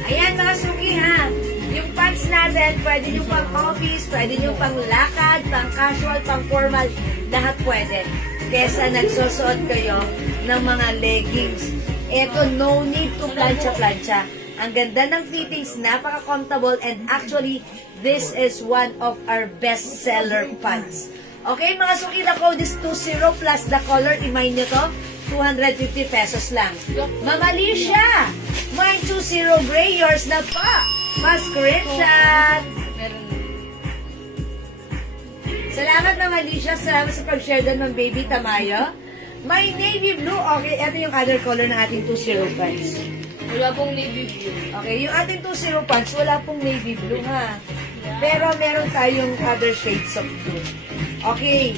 Ayan mga suki ha. Yung pants natin, pwede nyo pang office, pwede nyo pang lakad, pang casual, pang formal. Lahat pwede. Kesa nagsusuot kayo ng mga leggings. Ito, no need to plancha-plancha. Ang ganda ng fittings, napaka-comfortable, and actually, this is one of our best-seller pants. Okay, mga suki, the code is 20 plus the color, i-mine nyo to, 250 pesos lang. Mama Alicia, mine 20 gray, yours na pa. Pa-screenshot. Meron. Salamat, Mama Alicia. Salamat sa pag-share doon ng Baby Tamayo. May navy blue. Okay, ito yung other color ng ating 20 pants. Wala pong navy blue. Okay, yung ating 20 pants, wala pong navy blue, ha? Pero meron tayong other shades of blue. Okay.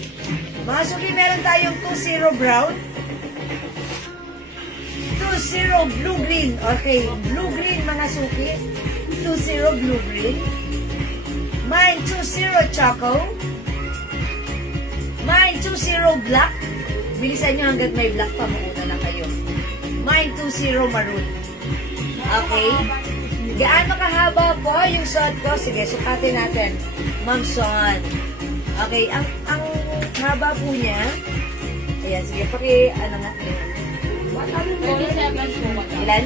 Mga suki, meron tayong 20 brown. 20 blue-green. Okay, blue-green, mga suki. 20 blue-green. Mine, 20 choco. Mine 20 black. Bilisan nyo hanggat may black pa, mauna na kayo. Mine 20 maroon. Okay? Gaano kahaba po yung suot ko? Sige, sukatin natin. Ma'am Son. Okay, ang haba po niya. Ayan, sige, ano nga. 37 po. Ilan?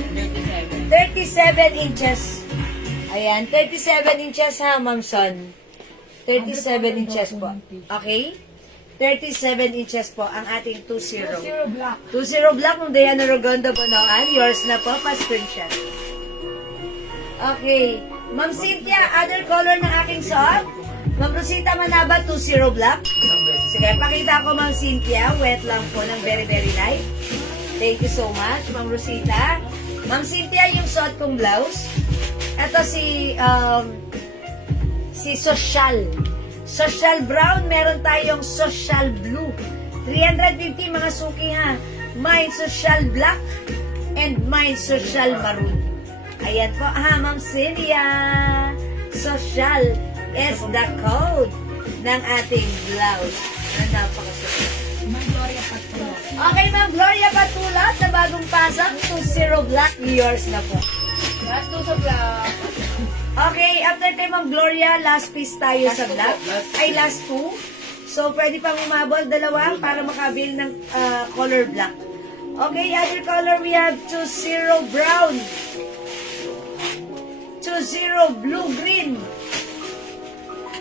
37 37. inches. Ayan, 37 inches ha, Ma'am Son. 37 inches po. Okay? 37 inches po ang ating 20. 0 black. 20 black ng Diana Rogondo Bonoan. Yours na po, pa-screenshot. Okay. Ma'am Cynthia, other color ng aking suot? Ma'am Rosita Manaba, 20 black. Sige, pakita ko Ma'am Cynthia. Wet lang po ng very, very light. Thank you so much, Ma'am Rosita. Ma'am Cynthia, yung suot kong blouse. Ito si Social. Social brown, meron tayong social blue. 350 mga suki ha. Mine social black and mine social maroon. Ayan po ha, Ma'am Celia. Social is the code ng ating blouse. Napakasulit. Okay, Ma'am Gloria Patulot na bagong pasok. 20 black, yours na po. Last 2 sa black. Okay, after kay Ma'am Gloria, last piece tayo sa black. Ay, last 2. So, pwede pang umabol dalawa para makabil ng color black. Okay, other color we have 20 brown. 20 blue-green.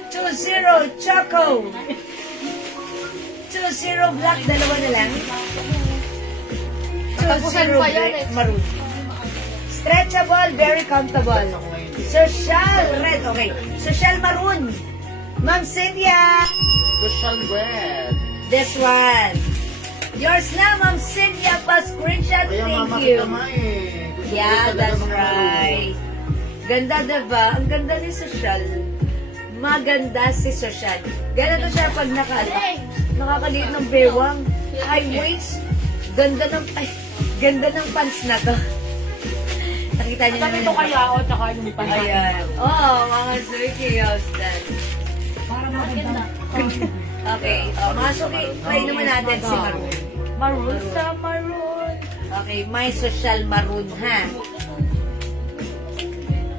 20 choco. 20 black, dalawa na lang. 20 Tapusan pa yan eh. maroon. Stretchable, very comfortable. Social red, okay. Social maroon. Ma'am Cynthia. Social red. This one. Yours na, Ma'am Cynthia. Pa-screenshot. Thank you. Yeah, that's right. Ganda, diba? Ang ganda ni Social. Maganda si Social. Ganito siya pag nakakaliit ng bewang. High waist. Ganda ng pants na to. Nakita niyo naman Ito kaya ako, tsaka yung pantay. Ayan. Oh, mga suki, how's that? Para maganda. Okay. Oh, mga suki, try naman natin si Maroon. Maroon sa maroon. Okay, my social maroon, ha?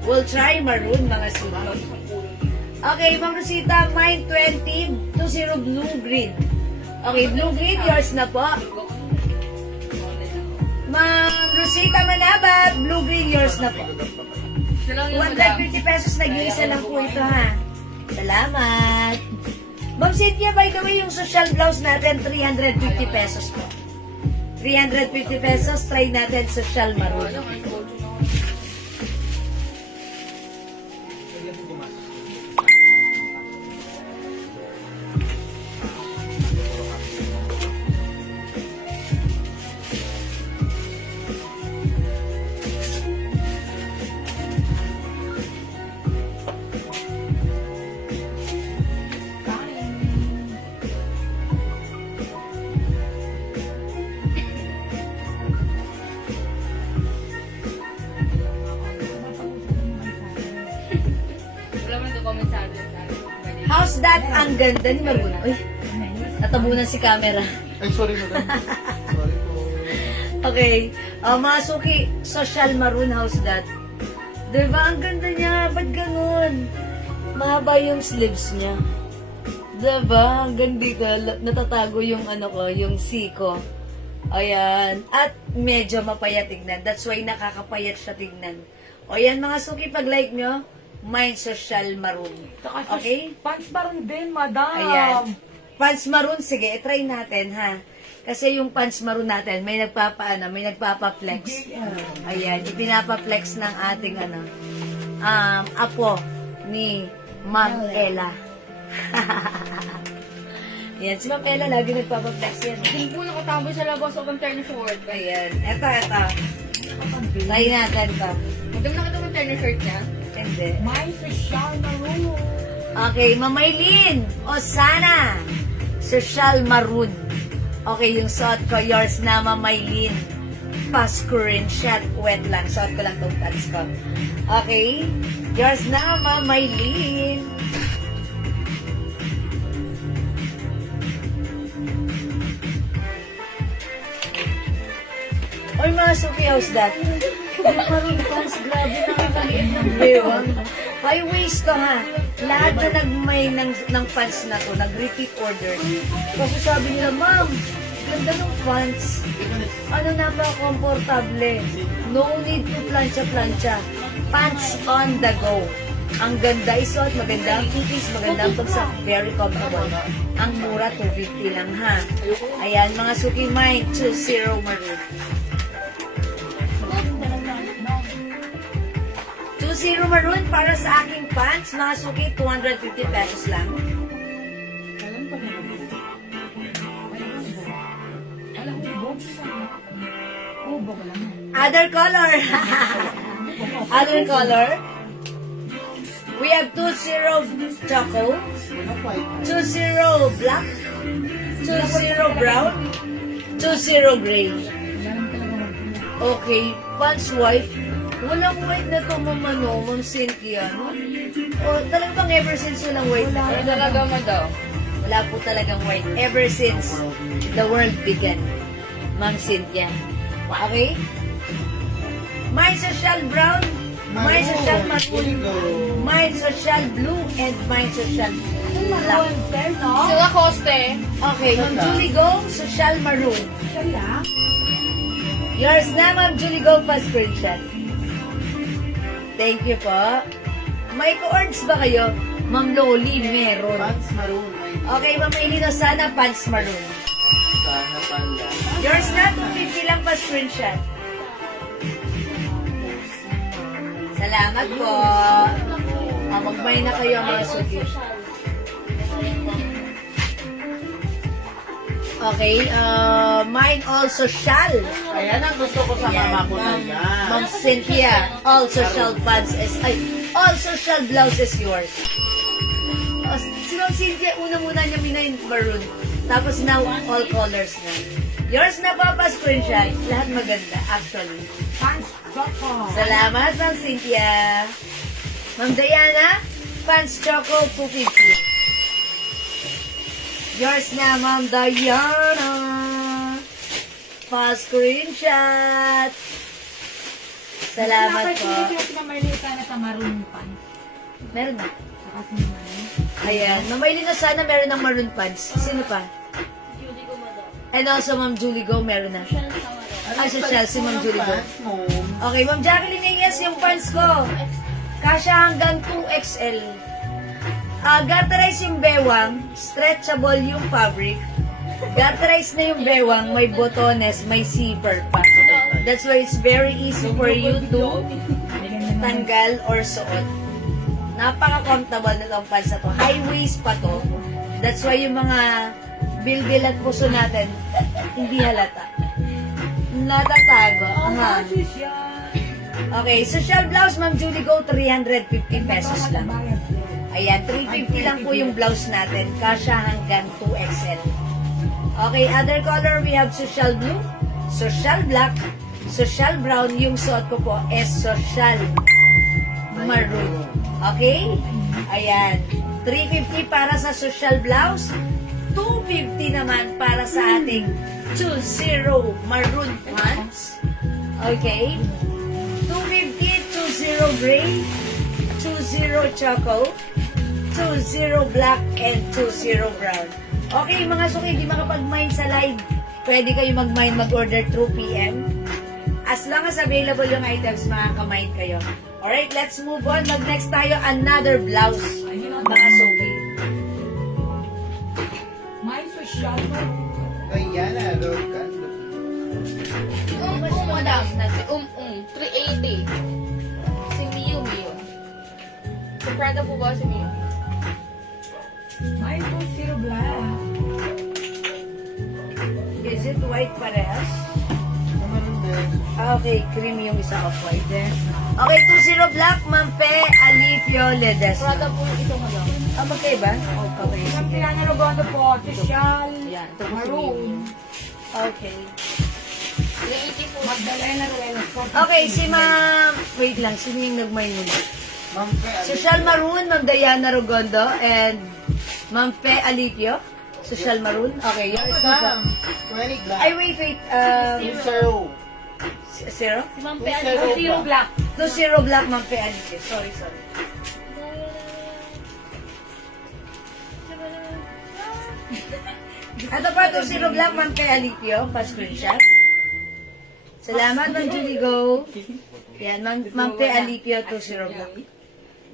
We'll try maroon, mga suki. Okay, Ma'am Rosita, mine 20, 20 blue-green. Okay, blue-green, yours na po. Ma'am Rosita Manaba, blue-green, yours na po. Silang yung madam. 150 pesos, nag-iisa lang po ito, ha? Salamat. Ma'am Cynthia, by the way, yung social blouse natin, 350 pesos po. 350 pesos, try natin social maroon. Wala mo nag-comment sa atin. How's that? Ang ganda ni Maroon. Uy, natabunan si camera. Ay, sorry madam. Sorry po. Okay. Mga suki, social maroon, how's that? Diba? Ang ganda niya. Ba't ganun? Mahaba yung sleeves niya. Diba? Hanggang dito, natatago yung yung C ko. Ayan. At medyo mapayat tignan. That's why nakakapayat siya tignan. O yan mga suki, pag like nyo, mine social maroon. Okay? Pants maroon din, madam. Ayan. Pants maroon, sige, try natin ha. Kasi yung pants maroon natin, may nagpapa-flex. Ayan, ipinapa-flex ng ating apo ni Ma'am Ella. Ayan, si Ma'am Ella lagi nagpapa-flex yan. Yung po nakatamboy sa labas o turner short. Ayan, eto. Try natin to. Magdami nakita mo turner shirt niya. Hindi. My social maroon. Okay, Mamaylin, Osana, social maroon. Okay, yung suot ko, yours na, Mamaylin. Pa-screenshot, wet lang. Suot ko lang itong pants ko. Okay, yours na, Mamaylin. Oy, mga Suki, how's that? Maroon pants, grabe, nakakaliit ng bewang. High waist to ha. Lahat na nagmay ng pants na to, nag-repeat order. Kasi sabi nila, ma'am, ganda ng pants. Ano napaka-komportable. No need to plancha-plancha. Pants on the go. Ang ganda isuot, maganda ang cookies, maganda ang pagsak, very comfortable. Ang mura, 250 lang ha. Ayan, mga Suki Mine, 20 maroon. 20 maroon para sa aking pants, mga Suki, 250 pesos lang. Other color. Other color. We have 20 choco, 20 black, 20 brown, 20 gray. Okay, pants white. Walang white na to, Mama, no? Ma'am Cynthia, no? O, talagang bang ever since walang white? Ano talaga mo daw? Wala po talagang white ever since the world began, Ma'am Cynthia. Okay? My social brown, my social maroon, my social blue, and my social black. Sila Coste. Okay, Ma'am Julie Go, social maroon. Yours na, Ma'am Julie Go, pa screenshot. Thank you po. May co-ords ba kayo? Ma'am Loli, meron. Pants maroon. Okay, Ma'am Elino, sana pants maroon. Sana pala. Yours na, 250 lang pa screenshot. Salamat po. Magmay na kayo mga suki. Okay, mine also shall. Ayan ang gusto ko sa Yan, mama ko na yan. Ma'am Cynthia, all social pants is, all social blouse is yours. Si Ma'am Cynthia, una niya minayin maroon. Tapos now, all colors na. Yours na pa screenshot. Lahat maganda, actually. Salamat, Ma'am Cynthia. Ma'am Diana, pants choco, 250. Yours na, Ma'am Diana. Pa-screenshot. Salamat po. Meron na. Ayan. Mamaili na sana meron ng maroon pants. Sino pa? Judy ko madam. And also, Ma'am Julie Go, meron na. Siya sa madam. Sa Chelsea, Ma'am Julie Go. Pants mo. Okay, Ma'am Jacqueline Inias, yung pants ko. Kasya hanggang 2XL. Garterize yung bewang, stretchable yung fabric. Garterize na yung bewang, may botones, may zipper pa. That's why it's very easy for you to tanggal or suot. Napaka-comfortable na itong pants na to. High waist pa to. That's why yung mga bilbil at puso natin, hindi halata. Natatago. Aha. Okay, social blouse, Ma'am Julie Go, 350 pesos lang. Ayan, 350 lang po yung blouse natin. Kasya hanggang 2XL. Okay, other color, we have social blue, social black, social brown. Yung suot ko po is social maroon. Okay? Ayan. 350 para sa social blouse. 250 naman para sa ating 20 maroon pants. Okay? 250, 20 gray, 20 choco, 20 black, and 20 brown. Okay, mga suki, di makapag-mine sa live. Pwede kayo mag-mine, mag-order through PM. As long as available yung items, makaka-mine kayo. Alright, let's move on. Mag-next tayo, another blouse. Mga suki. Ayan na, Rogan. Madam. Si 380. Si Miu Miu. Si Prada po ba si Miu? Is it white parehas? Okay, creamy yung isa of white. Okay, 20 black, Mampe, Alipio, Ledes. Prada po yung ito madam. Magkaiba? Okay, sige. Yan. Ito po si Miu. Okay. 380 po. Okay, si Ma'am... Wait lang, sino yung nag-mine muna? Ma'am, Social Maroon, Ma'am Diana Rogondo, and Ma'am Fe Alipio. Social Maroon. Okay, yours na po. 20 black. Ay, wait. Zero? Si Ma'am Pe Alicia. Zero black. 2-0 black, Ma'am Pe Alicia. Sorry. Ito pa, 2-0 black, Ma'am Pe Alicia. Pa-screenshot. Salamat, Ma'am Julie Go. Yan, Ma'am Pe Alicia, 2-0 black.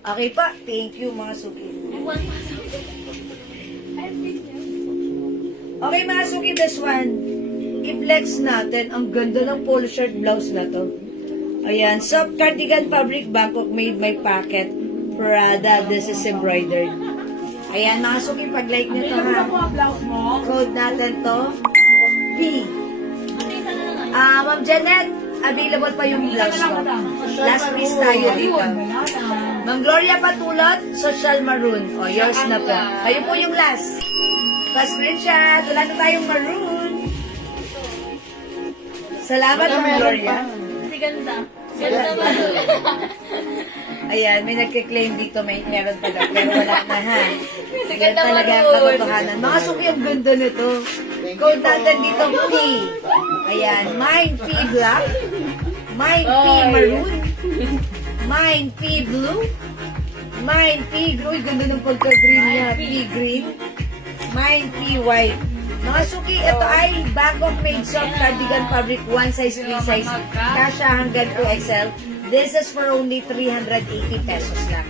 Okay pa, thank you mga suki. Okay mga suki, this one. I-flex natin. Ang ganda ng polo shirt blouse na to. Ayan, soft cardigan fabric Bangkok made by Packet. Prada, this is embroidered. Ayan mga suki, pag-like nyo to ha. Code natin to. P. Ma'am Janet, available pa yung blouse ko. Last piece tayo dito. Ma'am Gloria Patulot, social maroon. O, yours na po. Kayo po yung last. Pa-screenshot. Wala na tayong maroon. Salamat, Ma'am Gloria. Si ganda. Ganda ba doon? Ayan, may nagkiklaim dito, meron pa daw. Pero wala na ha. Yan ganda talaga ang maroon. katotohanan. Mga suki, ang ganda nito. Code natin dito, P. Ayan, mine P black. Mine P maroon. Mine P blue. Mine P blue. Uy, ganda ng pagka-green niya. P green. Mine P white. Mga suki, ito ay Bangkok made soft cardigan fabric, one size, 3 size. Kasha hanggang 2XL. This is for only 380 pesos lang.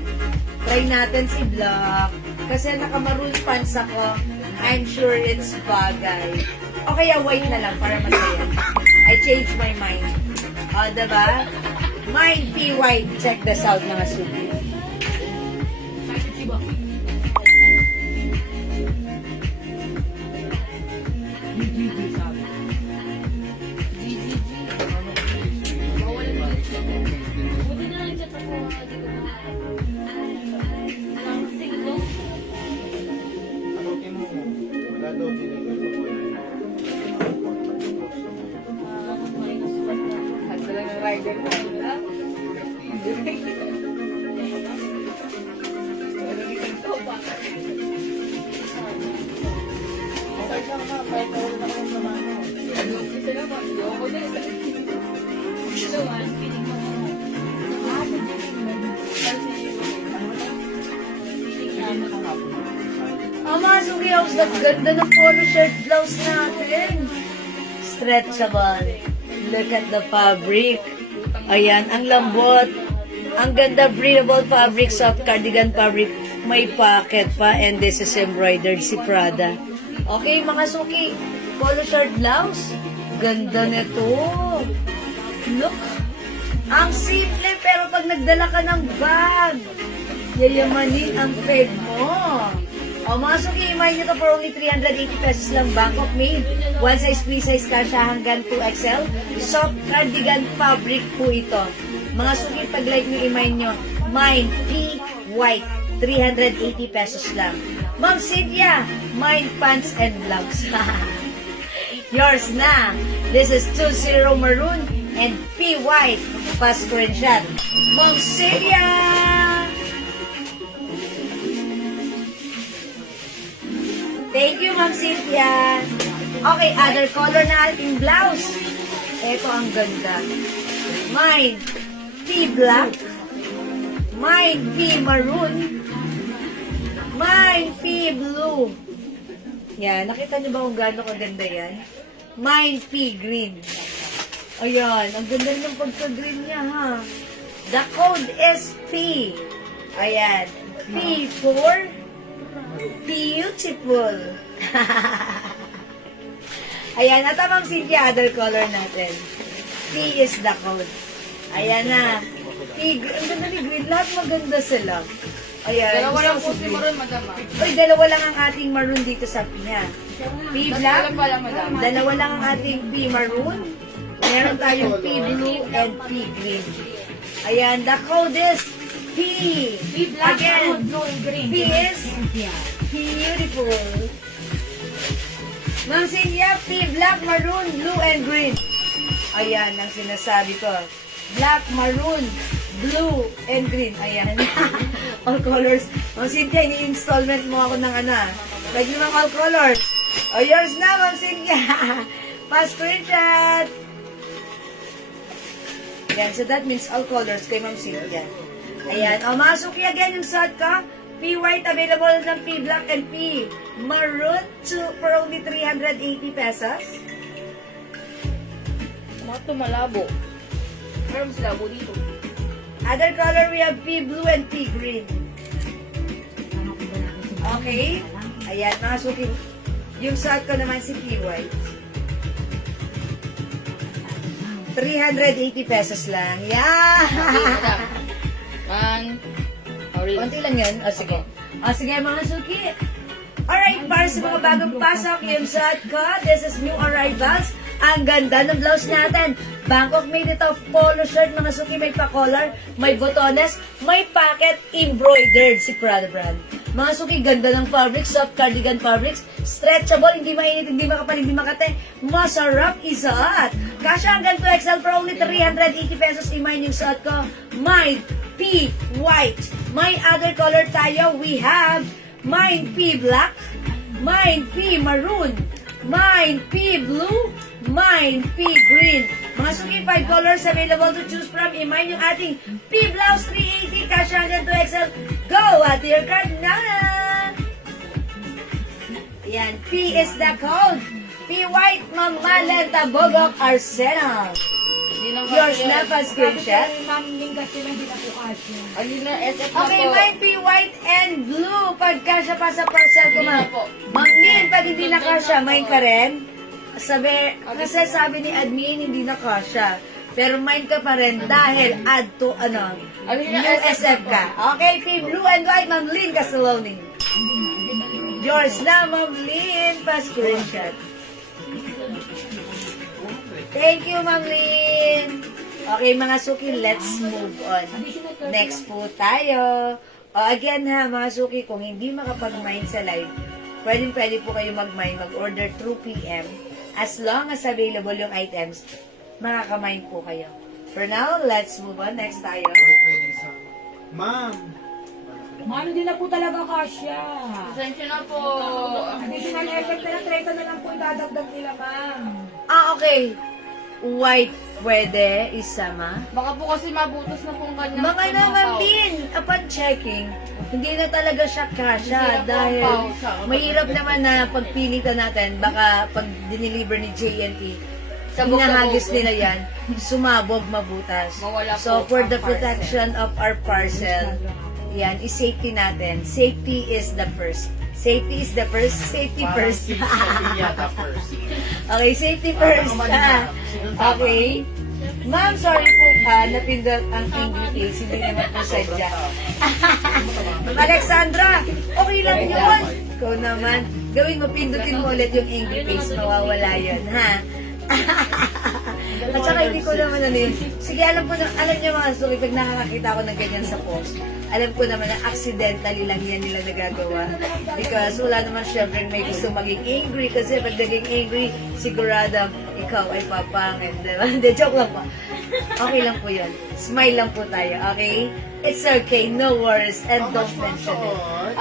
Try natin si Black. Kasi naka-maroon pants ako. I'm sure it's bagay. O kaya white na lang para masaya. I changed my mind. O, diba? Mine P white. Check this out mga suki. Buti na lang chat ako. Hindi ko sige ko. Mga suki, ang ganda ng polo shirt blouse natin. Stretchable. Look at the fabric. Ayan, ang lambot. Ang ganda, breathable fabric, soft cardigan fabric. May pocket pa, and this is embroidered si Prada. Okay, mga suki, polo shirt blouse. Ganda nito. Look. Ang simple, pero pag nagdala ka ng bag, yayamanin ang peg mo. O mga suki, imahin nyo to for only 380 pesos lang. Bangkok made. One size, 3 size kasha hanggang 2XL. Soft cardigan fabric po ito. Mga suki, pag like nyo, imahin nyo. Mine P white. 380 pesos lang. Ma'am Cynthia, mine pants and blouse. Yours na. This is 20 maroon and P white. Pa-screenshot. Ma'am Cynthia! Thank you, Ma'am Cynthia. Okay, other color na ating blouse. Ito ang ganda. Mine, P black. Mine, P maroon. Mine, P blue. Yan, nakita niyo ba kung gaano kaganda yan? Mine, P green. Ayan, ang ganda ng pagka-green niya, ha? The code is P. Ayan, P for beautiful. Ayan, at Ma'am Cynthia, other color natin. P is the code. Ayan na. P, ang ganda ni green. Lahat maganda sila. Ayan. Dalawa lang po gusto ko si green. Maroon, madam. Uy, dalawa lang ang ating maroon dito sa P, ha? P black. Dalawa pala, madam. Dalawa lang ang ating P maroon. Meron tayong P blue and P green. Ayan, the code is P. Again, P is beautiful. Ma'am Cynthia, P, black, maroon, blue, and green. Ayan ang sinasabi ko. Black, maroon, blue, and green. Ayan. All colors. Ma'am Cynthia, ini-installment mo ako ng ano. Like naman all colors. O, yours na, Ma'am Cynthia. Pa-screenshot. Yan, so that means all colors kay Ma'am Cynthia. Ayan. O, mga suki, again, yung suot ko. P white available ng P black and P maroon for only 380 pesos. Mga ito malabo. Meron mas labo dito. Other color, we have P blue and P green. Okay? Ayan, mga suki. Yung suot ko naman si P white. 380 pesos lang. Yeah! Man. Orange. Konti lang yan. O, sige. O, sige, mga suki. Alright, para sa mga bagong pasok, yung suot ko, this is new arrivals. Ang ganda ng blouse natin. Bangkok made it of polo shirt, mga suki, may pa-collar, may botones, may pocket, embroidered si Prada brand. Mga suki, ganda ng fabrics, soft cardigan fabrics, stretchable, hindi mainit, hindi makapal, hindi makate, masarap isuot. Kasha hanggang 2XL for only 380 pesos. Imayin yung suot ko. Mine P white. My other color tayo, we have mine P black, mine P maroon, mine P blue, mine P green. Mga suki, 5 colors available to choose from. Imayin yung ating P blouse 380, kasha hanggang 2XL. Go at your card na! Ayan, P is the code. P white, Mamalenta, Bogok, Arsenal. Hindi nang Yours kasi na yan. pa screenshot. Ma'am Ling kasi hindi na po kasya. Ayun na, SF na Okay, po. mine P white and blue. Pagka siya pa sa parcel ko, Hindi ma'am. na po. Ma'am Lynn, pag hindi na kasya, mine ka rin. Kasi sabi ni admin, hindi na kasya. Pero mine ka pa rin dahil add to, Ayun na, new SF ka. Okay, P blue and white, Ma'am Lynn Castelloni. Yours na, Ma'am Lynn, pa screenshot. Thank you, Ma'am Lynn. Okay, mga suki, let's move on. Next po tayo. O, again ha, mga suki, kung hindi makapag-mine sa live, pwede po kayo mag-mine, mag-order through PM. As long as available yung items, makaka-mine po kayo. For now, let's move on. Next tayo. Pwede sa... Ma'am! Mano din na po talaga kasya. Pasensya na po. Additional effect na lang, 30 na lang po idadagdag nila, ma'am. Okay. White, pwede, isama. Baka po kasi mabutos na pong kanyang Mga naman din, upon checking, hindi na talaga siya kasha dahil mahirap naman na pagpilitan natin, baka pag dineliver ni JNT, Sabog-sabog. hinahagis nila yan, sumabog, mabutas. Mawala So, po for ang the parcel. protection of our parcel, yan, is-safety natin. Safety is the first. Safety is the first. Safety first. Yata first. Okay, safety first. Okay. Ma'am, sorry po, napindot ang English. Hindi naman po sadya. Alexandra, okay lang yun. Ikaw naman. Gawin mo, pindutin mo ulit yung English. Mawawala yun, ha? At saka hindi ko naman ano yun. Sige, alam niyo mga suki, pag nakakakita ko ng ganyan sa post, alam ko naman na accidentally lang yan nila nagagawa. Because wala naman syempre may gusto maging angry. Kasi pag naging angry, sigurado ikaw ay papangit. Diba? Hindi, joke lang po. Okay lang po yun. Smile lang po tayo, okay? It's okay, no worries, and don't mention it.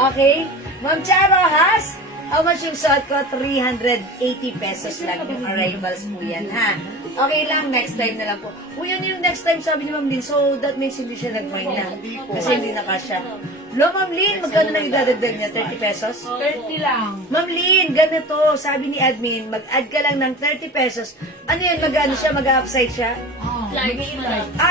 Okay? Ma'am Charo Has, how much yung suot ko? 380 pesos lang yung arrivals po yan, ha? Okay lang, next time na lang po. Kung yan yung next time, sabi ni Ma'am Lynn, so that means hindi siya nag-mine na. Kasi hindi na kasya. Lo, Ma'am Lynn, magkano na idadagdag niya? 30 pesos? 30 lang. Ma'am Lynn, ganito, sabi ni admin, mag-add ka lang ng 30 pesos. Ano yun, mag-ano siya, mag-upside siya? Oh,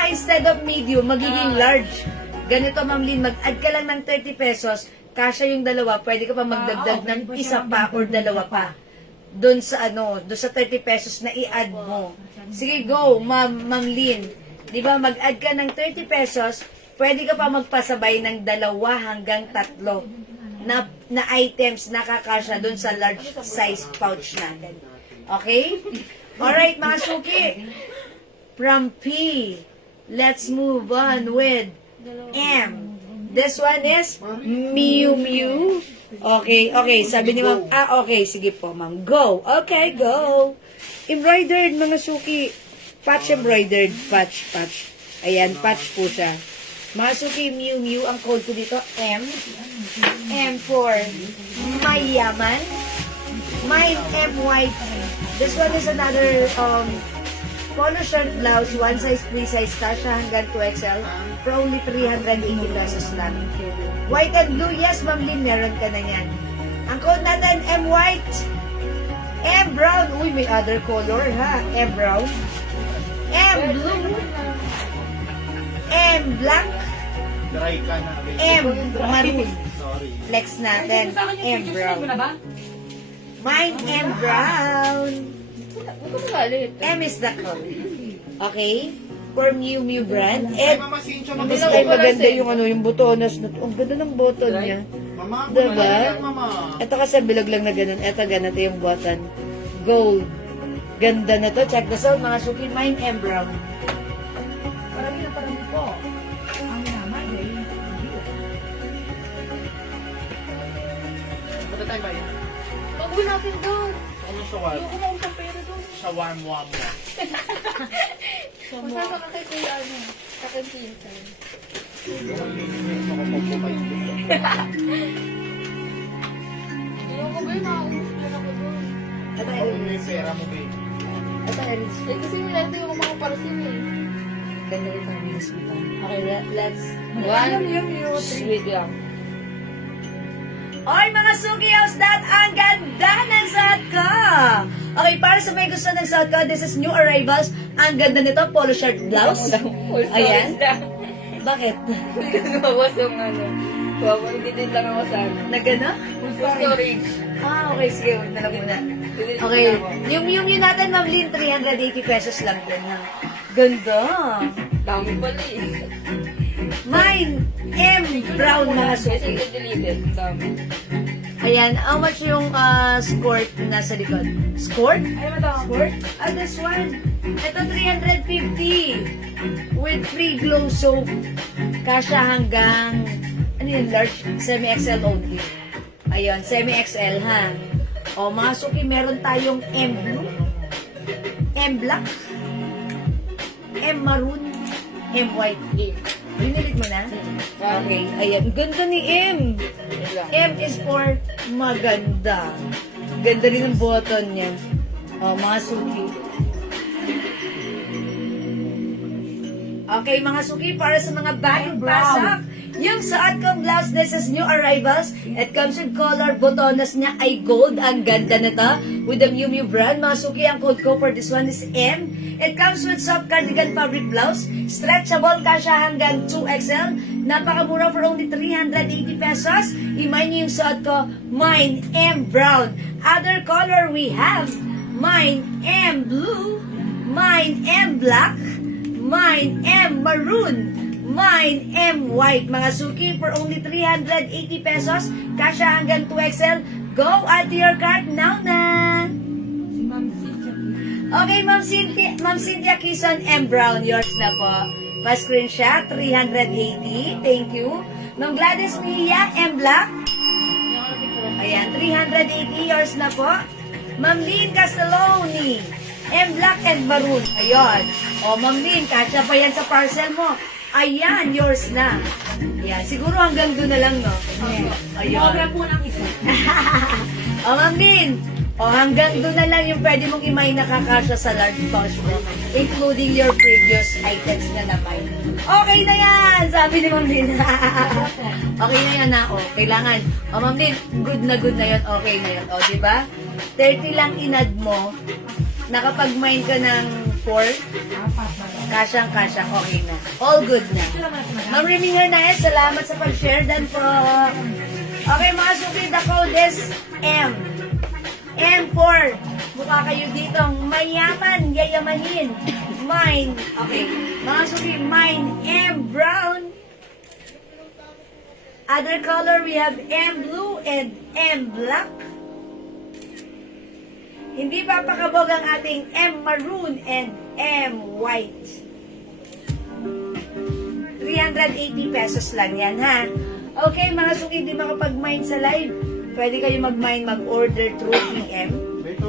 Instead of medium, magiging large. Ganito, Ma'am Lynn, mag-add ka lang ng 30 pesos, kasya yung dalawa, pwede ka pa magdagdag ng isa pa or dalawa pa. Doon sa doon sa 30 pesos na i-add mo. Sige, go, Ma'am Lynn. Di ba, mag-add ka ng 30 pesos, pwede ka pa magpasabay ng 2 hanggang 3 na items na kakasya doon sa large size pouch natin. Okay? Alright, mga suki. From P, let's move on with M. This one is Miu Miu. Okay, sabi ni Ma'am, okay, sige po, Ma'am. Go. Okay, go. Embroidered, mga suki. Patch embroidered, patch. Ayan, patch po siya. Mga suki, Miu Miu, ang code ko dito, M. M for mayaman. Mine, M white. This one is another Polo shirt blouse, one size, free size, kasha hanggang 2XL for only 380 pesos lang. White and blue, yes, Ma'am Lynn, meron ka na yan. Ang code natin, M white, M brown, uy, may other color ha, M brown, M blue, M black, Dry ka na. M maroon. Sorry. Flex natin, M brown. Mine, M brown. Huwag ka magalit. M is the color. Okay? For Miu Miu brand. Ay, And Mama Cincho, Mas mag-isa ay ko maganda lasing. yung ano, yung butones na ang ganda ng button niya. Mama, Diba? bumalik yan, Mama. Ito kasi bilog lang na ganun. Ito ganito yung button. Gold. Ganda na to. Check this out mga suki. Mine M brown. Parami na parami po. Ang naman eh. Punta tayo ba yun? Pag-uwi natin doon. Ano shawar? Yung kumain sa pera doon. Shawarma mo. Masama ka kay Kuya ano. Sa akin pinsan. Yung ko ba yung makaubos na ako doon? Ito Ano Erin. yung pera mo, babe? Ito Erin. Eh kasi nilento yung mga parasin eh. Ganda rin ang bilis mo pa. Okay, let's... Wait lang. Oy, mga suki, how's that? Ang ganda ng suot ko! Okay, para sa may gusto ng suot ko, this is new arrivals. Ang ganda nito, polo shirt blouse. Ayan. Bakit? Hindi ko nabawas yung ano. Wow, hindi din lang ako sa ano. Na gano'n? Full storage. Ah, okay, sige, huwag na lang muna. Delete Okay, na ako. yung yun natin, Ma'am Lynn, 380 pesos lang din, ha? Ganda! Dami pala eh. Mine, M brown mga Kasi suki. hindi deleted. Dami. Ayan, how much yung skirt na nasa likod? Skirt? Ay, madam. Skirt? Ah, this one. Ito, 350. With free glow soap. Kasha hanggang, ano yun, large, semi-XL only. Ayun, semi-XL ha. O, mga suki, meron tayong M blue, M black, M maroon, M white. Binilit mo na? Okay, ayan. Ganda ni M. Wait lang. M is for maganda. Ganda rin ang button niya. O, mga suki. Okay, mga suki, para sa mga bagong pasok, yung suot kong blouse, this is new arrivals. It comes with color, botones niya ay gold. Ang ganda nito. With the Miu Miu brand. Mga suki, ang code ko for this one is M. It comes with soft cardigan fabric blouse. Stretchable, kasha hanggang 2XL. Napakamura for only 380 pesos. Imay niyo yung suot ko, mine M brown. Other color we have, mine M blue, mine M black, mine M maroon, mine M white. Mga suki for only 380 pesos. Kasha hanggang 2XL. Go add to your cart now na. Si Ma'am Cynthia. Okay, Ma'am Cynthia Kison M brown. Yours na po. Pa-screenshot, 380. Thank you. Ma'am Gladys Mia M black. Ayan, 380. Yours na po. Ma'am Lynn Castelloni M black and maroon. Ayan. O, Ma'am Lynn, kasya pa yan sa parcel mo. Ayan, yours na. Ayan, siguro hanggang doon na lang, no? Ayan. Sobra po ng isa. O, Ma'am Lynn, hanggang doon na lang yung pwede mong imay nakakasya sa large pouch mo, including your previous items na naman. Okay na yan, sabi ni Ma'am Lynn. Okay na yan na, kailangan. O, Ma'am Lynn, good na yun, okay na yun. O, diba? 30 lang inad mo, nakapag-mine ka ng 4, kasyang-kasyang, okay na. All good na. Ma'am Remy Hernandez, salamat sa pag-share dan po. Okay, mga suki, the code is M. M4. Mukha kayo dito. Mayaman, yayamanin. Mine. Okay. Mga suki, mine, M brown. Other color, we have M blue and M black. Hindi papakabog ang ating M maroon and M white. 380 pesos lang yan, ha? Okay, mga suki, di makapag-mine sa live. Pwede kayo mag-mine, mag-order through PM.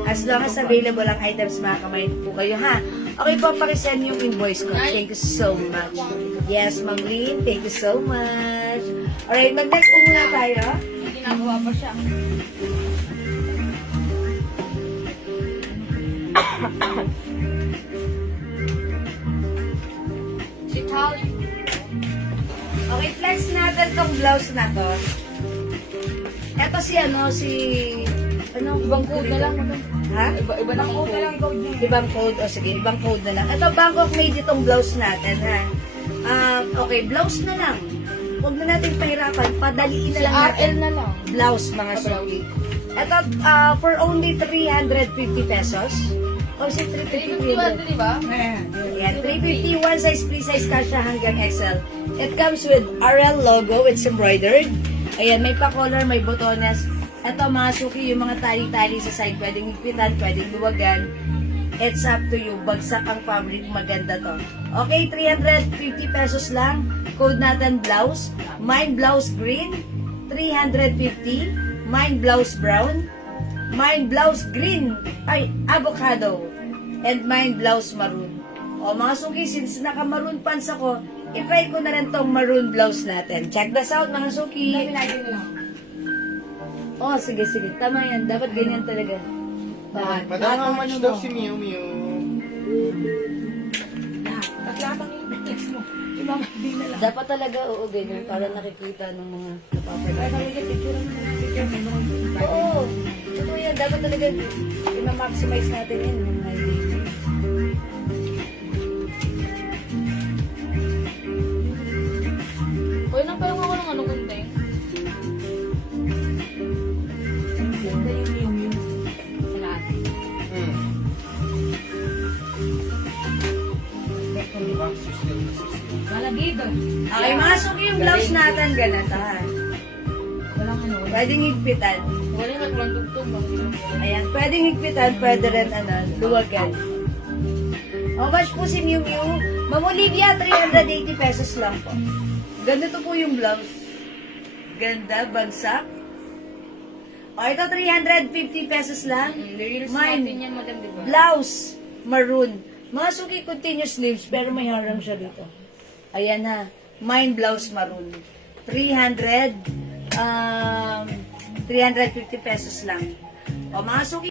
As long as available ang items, makakamine po kayo, ha? Okay po, pakisend yung invoice ko. Thank you so much. Yes, Ma'am Lynn, thank you so much. Alright, mag-next po muna tayo. Ginagawa pa siya. ganitong blouse na to, eto si Ibang code na lang. Ha? Iba na code. Ibang code, o sige, ibang code na lang. Ito, Bangkok made itong blouse natin, ha? Okay, blouse na lang. Huwag na natin pahirapan, padaliin na Si lang natin. RL na lang. Blouse, mga suki. Ito, for only 350 pesos. O, si 350 350 di ba? Ayan, 350, one size, free size, kasha hanggang XL. It comes with RL logo, it's embroidered. Ayan, may pa-color, may botones. Ito mga suki, yung mga tali-tali sa side, pwedeng higpitan, pwedeng luwagan. It's up to you. Bagsak ang fabric, maganda to. Okay, 350 pesos lang. Code natin blouse. Mine blouse green, 350. Mine blouse brown. Mine blouse green, ay, avocado. And mine blouse maroon. O mga suki, since naka-maroon pants ako, i-try ko na rin tong maroon blouse natin. Check this out mga suki. Oh, sige, sige. Tama yan. Dapat ganyan talaga. Madam, how much daw si Miu Miu? Tatlapang yung next mo. Ibang hindi na lang. Dapat talaga, oo, ganyan. Para nakikita ng mga napapagay. Kaya kami yung picture mo. Oo. Totoo yan. Dapat talaga, i-maximize natin yan. Mga idea. Pwede nang parang ako ng ano kunting. Ganda yung yung. Malagido. Okay, mga suki yung blouse natin, ganito ha. Walang ano. Pwedeng higpitan. Wala yung walang tugtog. Ayan, pwedeng higpitan, pwede rin, luwagan. How much po si Miu Miu? Ma'am Olivia, 380 pesos lang po. Ganito po yung blouse. Ganda, bagsak. O, ito 350 pesos lang. Reels Mine. natin yan, madam, di ba? Blouse, maroon. Mga suki continuous sleeves, pero may harang siya dito. Ayan ha. Mine blouse maroon. 350 pesos lang. O mga suki,